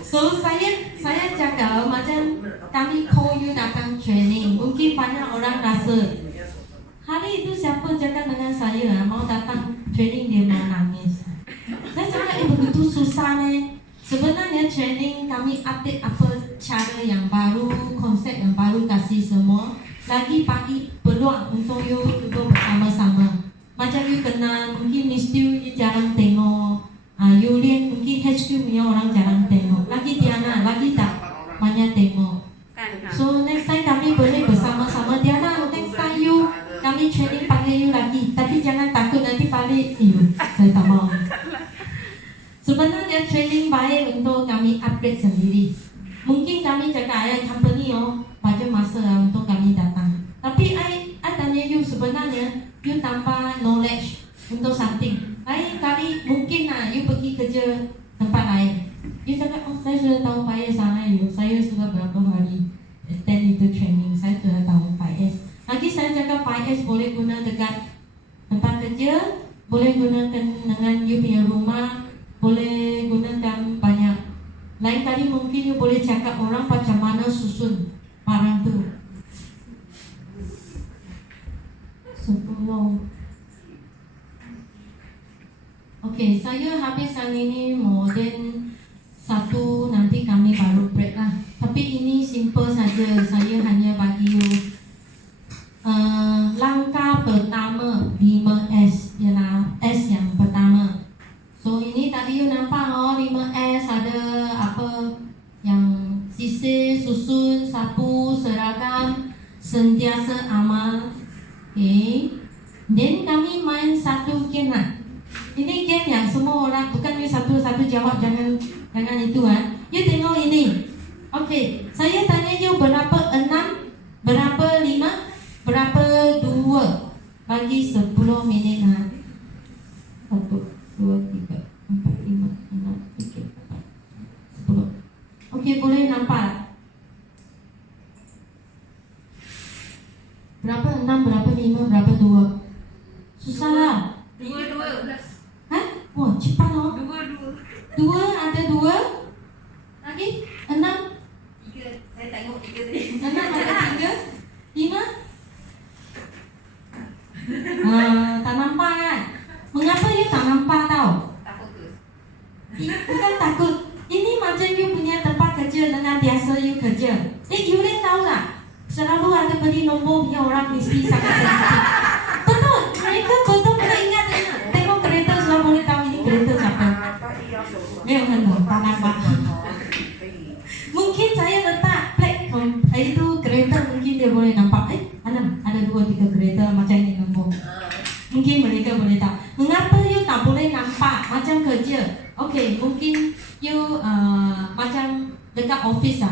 So saya cakap macam kami call you datang training, mungkin banyak orang rasa hari itu siapa cakap dengan saya mau datang training dia mau nangis. Saya cakap begitu susah ni. Sebenarnya training kami update apa cara yang baru, konsep yang baru kasih semua. Lagi bagi peluang untuk you duduk bersama-sama. Macam you kenal, mungkin Miss Tiu you jarang tengok, Yulian mungkin HQ punya orang jarang tengok. Lagi Diana, lagi tak banyak tengok. So next time kami boleh bersama-sama. Diana, next time you kami training panggil you lagi. Tapi jangan takut nanti balik you. Saya tak mau. Sebenarnya training baik untuk kami upgrade sendiri. Mungkin kami cakap company pada masa untuk kami datang. Tapi I tanya you sebenarnya you tambah knowledge untuk something. Lain kali mungkin you pergi kerja tempat lain. You cakap saya sudah tahu 5S sana you. Saya sudah berapa hari attend itu training. Saya sudah tahu 5S. Lagi saya cakap 5S boleh guna dekat tempat kerja, boleh gunakan dengan you punya rumah, boleh gunakan banyak. Lain kali mungkin you boleh cakap orang macam mana susun barang tu. 10. Okey, saya habis yang ini modern 1 nanti kami baru break lah. Tapi ini simple saja. Saya hanya bagi you langkah pertama 5S ialah S yang pertama. So ini tadi you nampak 5S ada apa yang sisir, susun, sapu, seragam, sentiasa amal. Okay. Then kami main satu game lah. Ini game yang semua orang, bukan you satu-satu jawab, jangan itu kan. You tengok ini. Okay, saya tanya you berapa 6, berapa 5, berapa 2. Bagi 10 minit lah. 1, 2, 3, 4, 5, 6, 7, 8, 10. Okey, boleh nampak. Berapa 6, berapa 5, berapa 2. Susah lah. 2. Hah? Wah, cepat loh. 2. 2, ada 2. Lagi 6. 3. Saya tengok 3 tadi. 6 ada 3. 5. Tak nampak kan? Mengapa you tak nampak tau? Tak fokus. Bukan takut. Ini macam you punya tempat kerja dengan biasa you kerja. You tahu tak? Selalu ada beri nombor punya orang mesti sangat sensitif. Betul. Mereka betul-betul ingat. Tengok kereta sudah boleh tahu ini kereta siapa. Memang tak nampak. Mungkin saya letak plate itu kereta, mungkin dia boleh nampak. Ada 2-3 kereta macam ini nombor. Mungkin mereka boleh tahu. Mengapa you tak boleh nampak macam kerja? Okey, mungkin you macam dekat office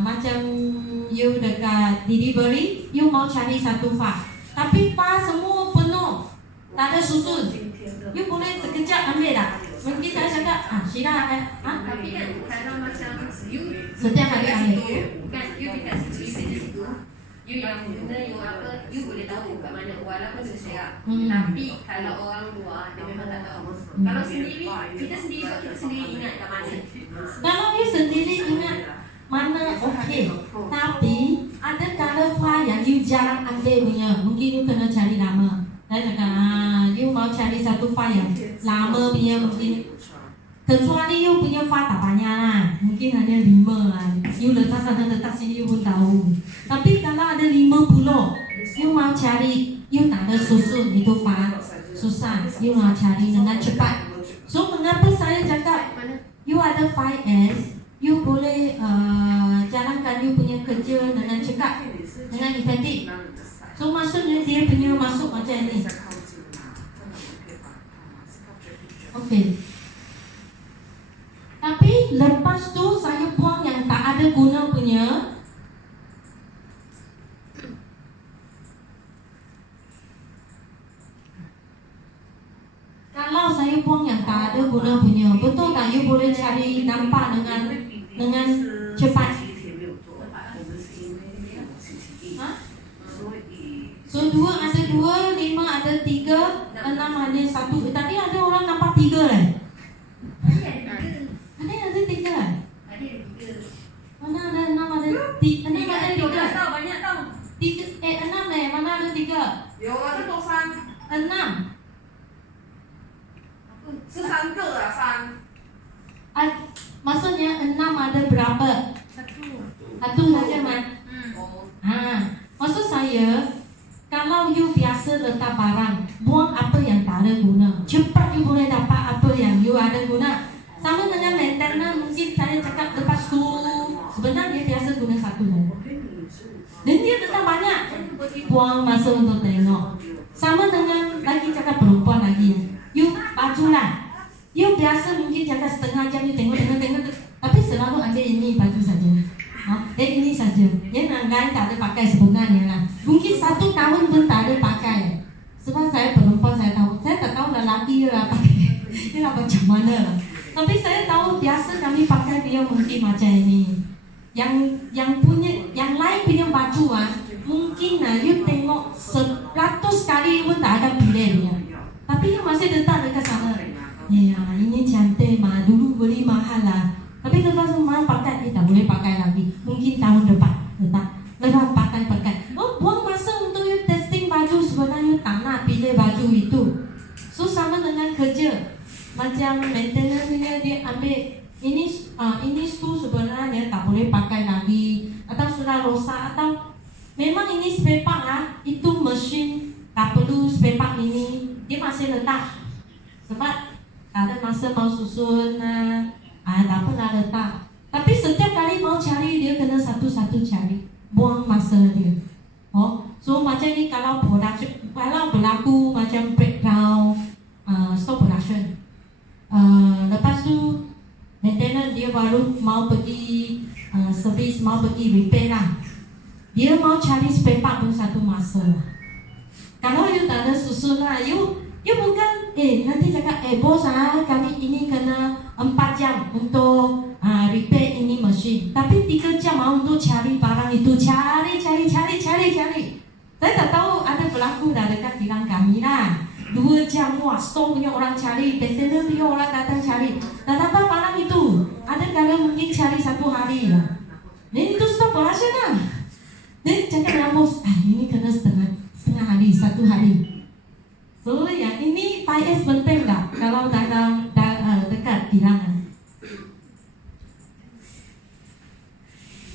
macam you dekat delivery, you mau cari satu file. Tapi file semua penuh. tak ada susun. You boleh sekejap ambil tak? Mungkin saya cakap, Sheila, Tapi kan kalau macam you setiap hari dekat ambil. situ, kan you dekat situ, you kerja situ, you yang guna, you apa, you boleh tahu kat mana walaupun dia serak. Tapi kalau orang luar, dia memang tak tahu. Kalau sendiri, kita sendiri buat, kita sendiri ingat kat mana. Kalau you sendiri ingat mana okey. Tapi ada kalau file yang you jarang ambil punya, mungkin you kena cari lama. Saya cakap, you mau cari satu file yang lama punya mungkin. Kecuali you punya file tak banyak lah, mungkin hanya 5 lah. You letak sana letak sini you pun tahu. Tapi kalau ada 50, you mau cari, you tak ada susun itu file susah. You mau cari dengan cepat. So mengapa saya cakap you ada 5S, you boleh jalankan you punya kerja dengan cepat, dengan efektif. So maksudnya dia punya masuk macam ni. Okey. Tapi lepas tu saya buang yang tak ada guna punya. Kalau saya buang yang tak ada guna punya, betul tak you boleh cari nampak dengan cepat? So 2 ada 2, 5 ada 3, 6 hanya 1. Tadi ada orang nampak 3 lah. Ada yang ada 3 lah. Mana ada 6 ada 3. 6 ada 3. Banyak tau. 6 mana ada 3? 有啊，这都三， 6. 是3个啊，3。 Maksudnya 6 ada berapa? Satu saja man. Maksud saya, kalau you biasa letak barang, buang apa yang tak ada guna. Cepat you boleh dapat apa yang you ada guna. Sama dengan maintenance, mungkin saya cakap lepas tu, sebenarnya dia biasa guna satu saja. Dan dia letak banyak, buang masa untuk tengok. Sama dengan lagi cakap perempuan lagi. You baju lah. You biasa mungkin cakap setengah jam you tengok. Tapi selalu ambil ini baju saja. Ini saja. Yang lain tak ada pakai sebenarnya lah. Mungkin 1 tahun pun tak ada pakai. Sebab saya perempuan saya tahu. Saya tak tahu lelaki dia lah pakai. Dia lah macam mana lah. Tapi saya tahu biasa kami pakai dia mungkin macam ini. Yang punya, yang lain punya baju mungkin you tengok 100 kali pun tak ada pilih dia. Tapi you masih letak dekat sana. Ya, ini cantik mah. Dulu beli mahal lah. Tapi lepas tu mau pakai, tak boleh pakai lagi. Mungkin tahun depan letak pakai. Buang masa untuk you testing baju. Sebenarnya tak nak pilih baju itu. So sama dengan kerja. Macam maintenance dia ambil ini tu sebenarnya tak boleh pakai lagi. Atau sudah rosak. Atau memang ini spare part itu mesin tak perlu spare part ini. Dia masih letak. Sebab tak ada masa mau susun tak pernah letak. Tapi setiap kali mau cari dia kena satu-satu cari. Buang masa dia. So macam ni kalau berlaku macam breakdown, stop production. Lepas tu maintenance dia baru mau pergi service, mau pergi repair lah. Dia mau cari spare part pun satu masa lah. Kalau you tak ada susun lah, you bukan nanti cakap bos kami ini kena 4 jam untuk repair ini mesin. Tapi 3 jam untuk cari barang itu. Cari. Saya tak tahu ada berlaku dah dekat kilang kami lah. 2 jam store punya orang cari, bestseller punya orang datang cari. Tak dapat barang itu. Ada kalau mungkin cari 1 hari lah. Dan itu stop production lah. Dan cakap dengan bos, ini kena setengah hari, 1 hari. So yang ini 5S penting tak kalau dalam dekat kilangan.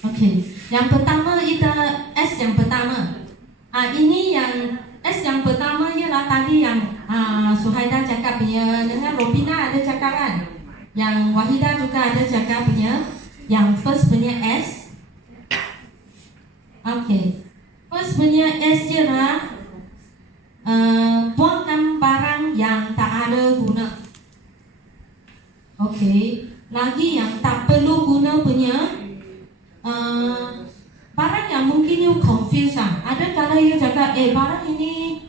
Okey, yang pertama kita S yang pertama. Ini yang S yang pertama ialah tadi yang Suhaida cakap punya, dengan Robina ada cakap kan. Yang Wahida juga ada cakap punya. Yang first punya S. Okey, first punya S ialah buangkan barang yang tak ada guna. Okey, lagi yang tak perlu guna punya barang yang mungkin you confuse Ada kalau you cakap barang ini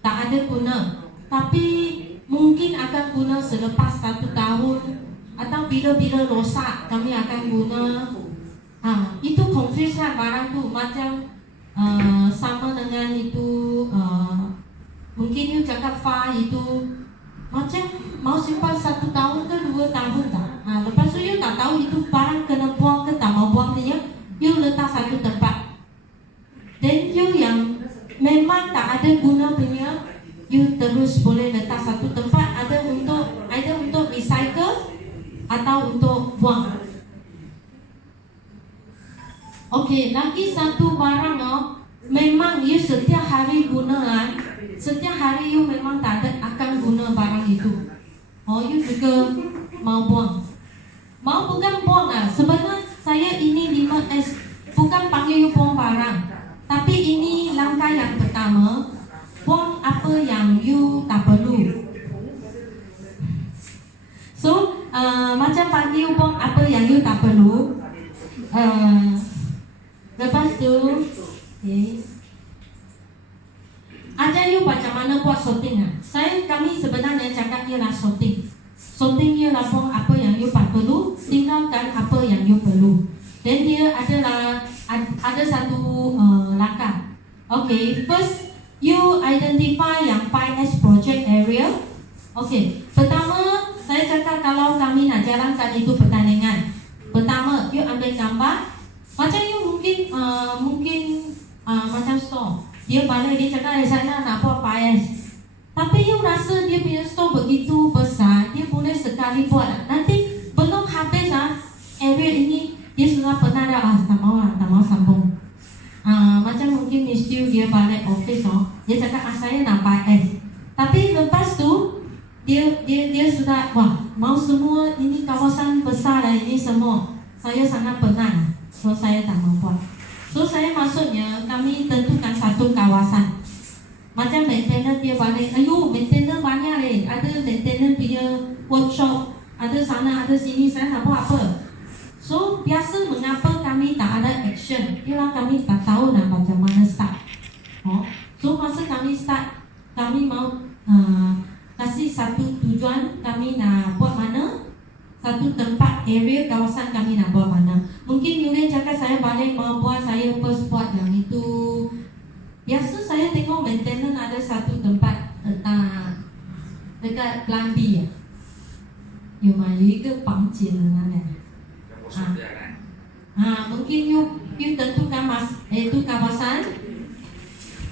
tak ada guna. tapi mungkin akan guna selepas 1 tahun atau bila-bila rosak kami akan guna. Itu confuse lah barang tu macam sama dengan itu mungkin you cakap itu macam mau simpan 1 tahun ke 2 tahun tak. Lepas tu you tak tahu itu barang kena buang ke tak mau buang dia, you letak satu tempat. Dan you yang memang tak ada guna punya, you terus boleh letak satu tempat, ada untuk recycle atau untuk buang. Okey, lagi satu barang memang you setiap hari guna setiap hari you memang tak ada akan guna barang itu. You juga mau buang. Mau bukan buang sebenarnya saya ini 5S bukan panggil you buang barang. Tapi ini langkah yang pertama, buang apa yang you tak perlu. So, macam panggil you buang apa yang you tak perlu. Lepas tu, ajar you macam mana buat sorting. Kami sebenarnya cakap ialah sorting. Sorting ialah buang apa yang you tak perlu, tinggalkan apa yang you perlu. Dan dia ada satu langkah. Okay, first you identify yang 5S project area. Okay, pertama saya cakap kalau kami nak jalankan itu pertandingan. Pertama, you ambil gambar. Macam you mungkin macam store. Dia balik dia cakap saya nak buat 5S. Tapi you rasa dia punya store begitu besar, dia boleh sekali buat. Nanti belum habis area ini dia sudah pernah dah tak mau sambung. Macam mungkin mesti dia balik office dia cakap saya nak 5S. Tapi lepas tu dia sudah mau semua ini kawasan besar ini semua. Saya sangat penat. So saya tak mau buat. So saya maksudnya kami tentukan satu kawasan. Macam maintenance dia balik, maintenance banyak ada maintenance punya workshop, ada sana ada sini, saya nak buat apa? So biasa mengapa kami tak ada action? Ialah kami tak tahu nak macam mana start. So masa kami start, kami mau kasih satu tujuan kami nak buat mana, satu tempat area kawasan kami nak buat mana. Mungkin Yulian cakap saya balik mau buat, saya first buat yang itu. Biasa saya tengok maintenance ada satu tempat dekat Pelangi有一个房间mungkin you tentukan itu kawasan.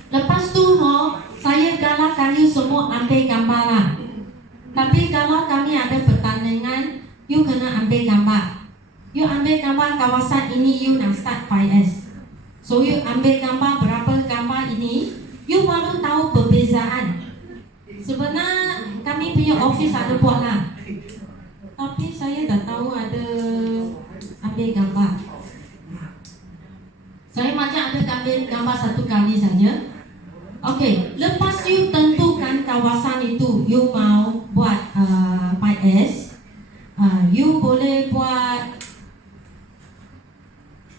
Lepas tu saya galakkan you semua ambil gambar lah. Tapi kalau kami ada pertandingan, you kena ambil gambar. You ambil gambar kawasan ini, you nak start 5S. So you ambil gambar berapa gambar ini, you baru tahu perbezaan. Sebenarnya kami punya office ada buat lah. Tapi saya dah tahu ada ambil gambar. Saya macam ada ambil gambar satu kali saja. Okey, lepas you tentukan kawasan itu, you mau buat 5S, you boleh buat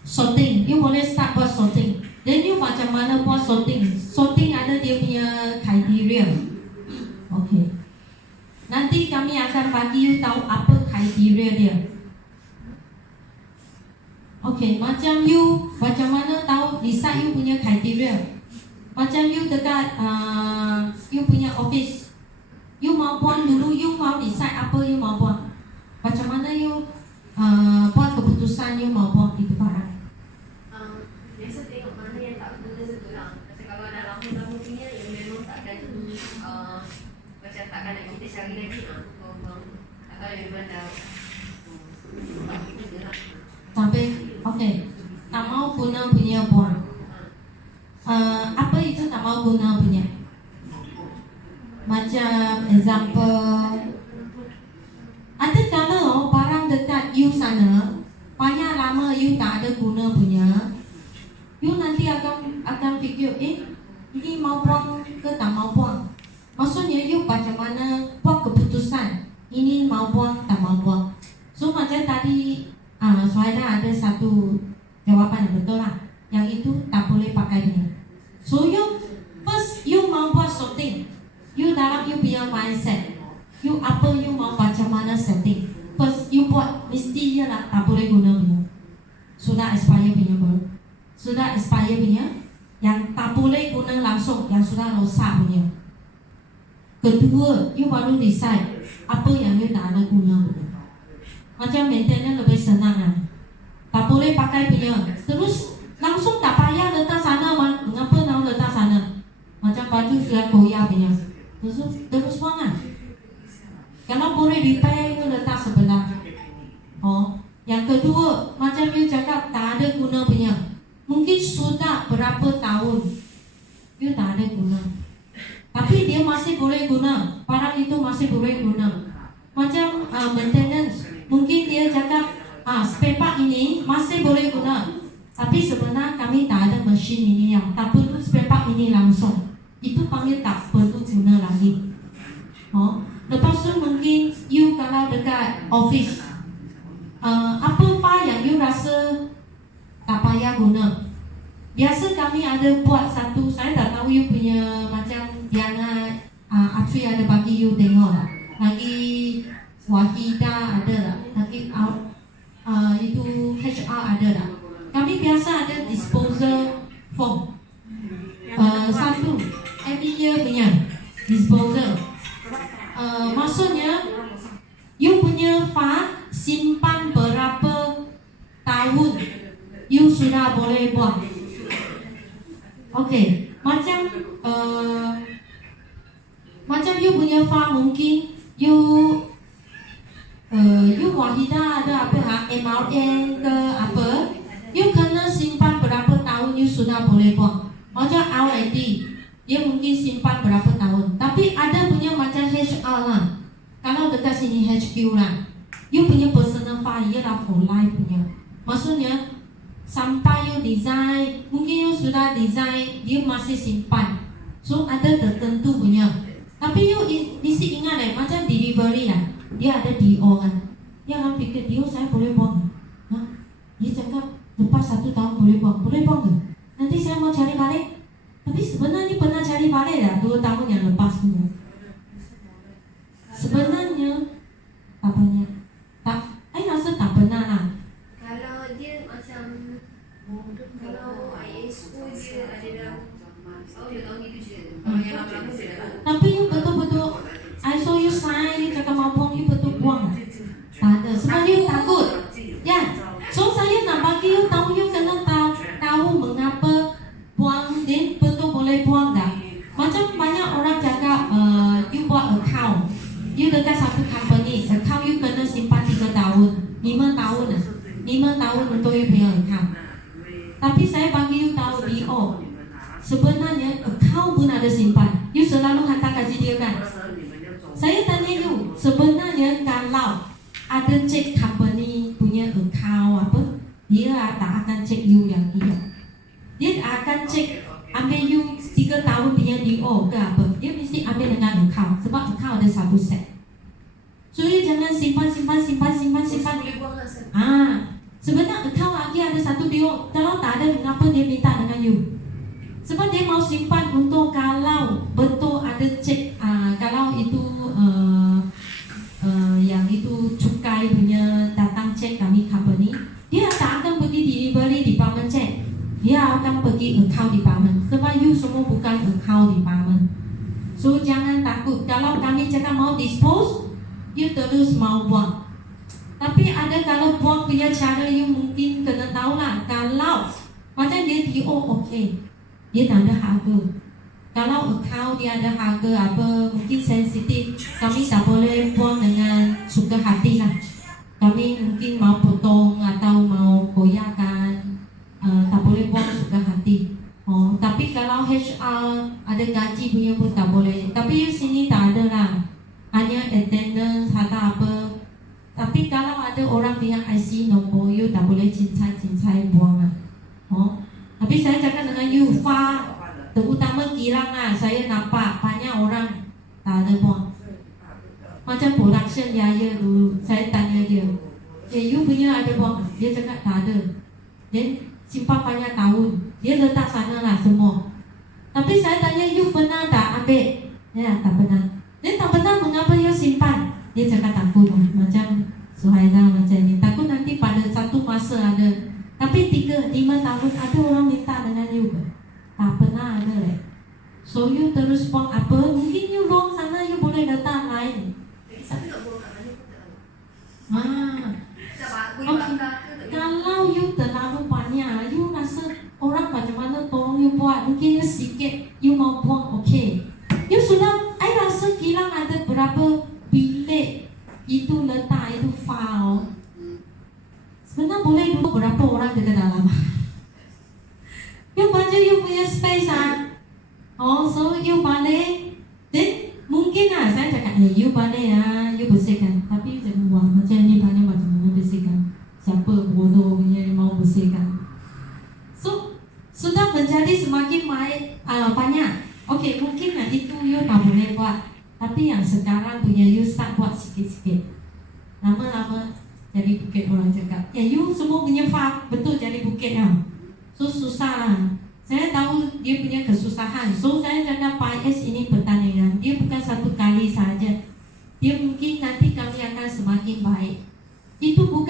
sorting. You boleh start buat sorting. Then you macam mana buat sorting? Sorting ada dia punya kriteria. Okey. Nanti kami akan bagi you tahu apa kriteria dia. Okey, macam mana tahu decide you punya kriteria. Macam you dekat you punya office, you mau buang dulu, you mau decide apa you mau buang. Macam mana you buat keputusan you mau buang itu barang. Biasa tengok mana yang tak guna satu lah. Macam kalau ada lama-lama punya yang memang takkan macam takkan nak kita cari lagi buang. Atau yang memang dah tak guna lah. Sampai okey, tak mau guna punya buang. Apa itu tak mau guna punya? Macam example, ada kalau barang dekat you sana banyak lama you tak ada guna punya, you nanti akan fikir ini mau buang ke tak mau buang. Maksudnya you macam mana buat keputusan ini mau buang tak mau buang. So macam tadi Suhaida ada satu jawapan yang betul lah, yang itu tak boleh pakai ni. So you first you mau buat sorting, you dalam you punya expire punya sudah expire punya, yang tak boleh guna langsung, yang sudah rosak punya. Kedua, you baru decide apa yang you tak ada guna. Macam maintenance lebih senang lah. Tak boleh pakai punya, terus langsung tak payah letak sana, mengapa nak letak sana? Macam baju sudah koyak punya, terus buang lah. Kalau boleh repair, you letak sebelah. Oh, yang kedua, macam you cakap tak ada guna punya. Mungkin sudah berapa tahun, you tak ada guna. Tapi dia masih boleh guna, barang itu masih boleh guna. Macam maintenance, mungkin dia cakap spare part ini masih boleh guna. Tapi sebenarnya kami tak ada mesin ini yang tak perlu spare part ini langsung. Itu panggil tak perlu guna lagi. Oh, lepas tu mungkin you kalau dekat office, apa part yang you rasa tak payah guna. Biasa kami ada buat satu, saya tak tahu you punya macam yang Atri ada bagi you tengok lah. Lagi Wahida ada lah, lagi itu HR ada lah. Kami biasa ada disposal form, satu every year punya disposal. Maksudnya you punya fund simpan berapa tahun you sudah boleh buang. Okay, macam you punya fund mungkin you Wahida ada apa MRN ke apa, you kena simpan berapa tahun you sudah boleh buang. Macam R&D, dia mungkin simpan berapa tahun. Tapi ada punya macam HR lah. Kalau dekat sini HQ lah, you punya personal fund ialah for life punya. Maksudnya sampai you design, mungkin you sudah design, dia masih simpan. So ada tertentu punya. Tapi you mesti ingat macam delivery lah, dia ada DO kan. Dia akan fikir DO saya boleh buang. Dia cakap lepas 1 tahun boleh buang ke? Nanti saya mau cari balik. Tapi sebenarnya pernah cari balik dah 2 tahun yang lepas punya. Sebenarnya tak banyak. I rasa tak pernah lah. Kalau dia macam, kalau ISO dia ada dah tahun gitu je. Kalau yang lama-lama saya dah. Tapi you betul-betul I saw you sign, dia cakap mau buang, you betul buang. Tak ada, sebab you takut. Ya, so saya nak bagi you tahu, you kena tahu mengapa buang, then betul boleh buang dah. Macam banyak orang cakap, you buat account, you dekat satu company, account you kena simpan 3 tahun, 5 tahun lah. 5 tahun untuk you punya account. Tapi saya bagi you tahu DO, sebenarnya account pun ada simpan. You selalu hantar gaji dia kan. Saya tanya you, sebenarnya kalau ada cek company punya account apa, dia tak akan cek you yang dia. Dia akan cek ambil you 3 tahun punya DO ke apa. Dia mesti ambil dengan account, sebab account ada 1 set. So you jangan simpan. Boleh buang lah sir. Sebenarnya account lagi ada 1 DO. Kalau tak ada, kenapa dia minta dengan you? Sebab dia mau simpan untuk kalau betul ada cek, kalau itu yang itu cukai punya datang cek kami company, dia tak akan pergi delivery department cek, dia akan pergi account department. Sebab you semua bukan account department. So jangan takut. Kalau kami cakap mau dispose, you terus mau buang. Tapi ada kalau buang punya cara, you mungkin kena tahu lah. Kalau macam dia DO okay, dia tak ada harga. Kalau account dia ada harga apa, mungkin sensitif, kami tak boleh buang dengan suka hati lah. Kami mungkin mau potong atau mau koyakkan, tak boleh buang suka hati. Tapi kalau HR ada gaji punya pun tak boleh. Tapi sini tak ada lah, hanya attendance atau apa. Tapi kalau ada orang punya IC nombor, you tak boleh cincai buang lah. Tapi saya cakap dengan you, terutama kilang lah, saya nampak banyak orang tak ada buang. Macam production Yaya dulu, saya tanya dia, you punya ada buang? Dia cakap tak ada. Dia simpan banyak tahun, dia letak sana lah semua. Tapi saya tanya, you pernah tak ambil? Ya, tak pernah. Dia tak pernah, mengapa you simpan? Dia cakap takut, macam Suhaila macam ni, takut nanti pada satu masa ada. Tapi 5 5 tahun ada orang minta dengan you ke? Tak pernah ada leh. So you terus buang apa? Mungkin you buang sana, you boleh letak lain. Lagi satu nak buang kat mana pun tak tahu. Ah, Boleh bakar ke tak boleh? kalau you terlalu banyak, you rasa orang macam mana tolong you buat, mungkin you sikit, you mau buang, okay. You sudah, I rasa kilang ada berapa bilik itu letak, itu file. Sebenarnya boleh dulu berapa orang dekat dalam. You baca you punya space ah. Oh, so you balik. Then mungkin saya cakap, you balik you bersihkan. Tapi you cakap, wah macam ni banyak macam mana bersihkan. Siapa bodoh punya mau bersihkan. So, sudah menjadi semakin banyak. Okay, mungkin itu you tak boleh buat. Tapi yang sekarang punya you start buat sikit-sikit. Lama-lama jadi bukit orang cakap. You semua punya faham betul jadi bukit lah. So susah lah. Saya tahu dia punya kesusahan. So saya cakap PAS ini pertandingan. Dia bukan satu kali saja. Dia mungkin nanti kami akan semakin baik. Itu bukan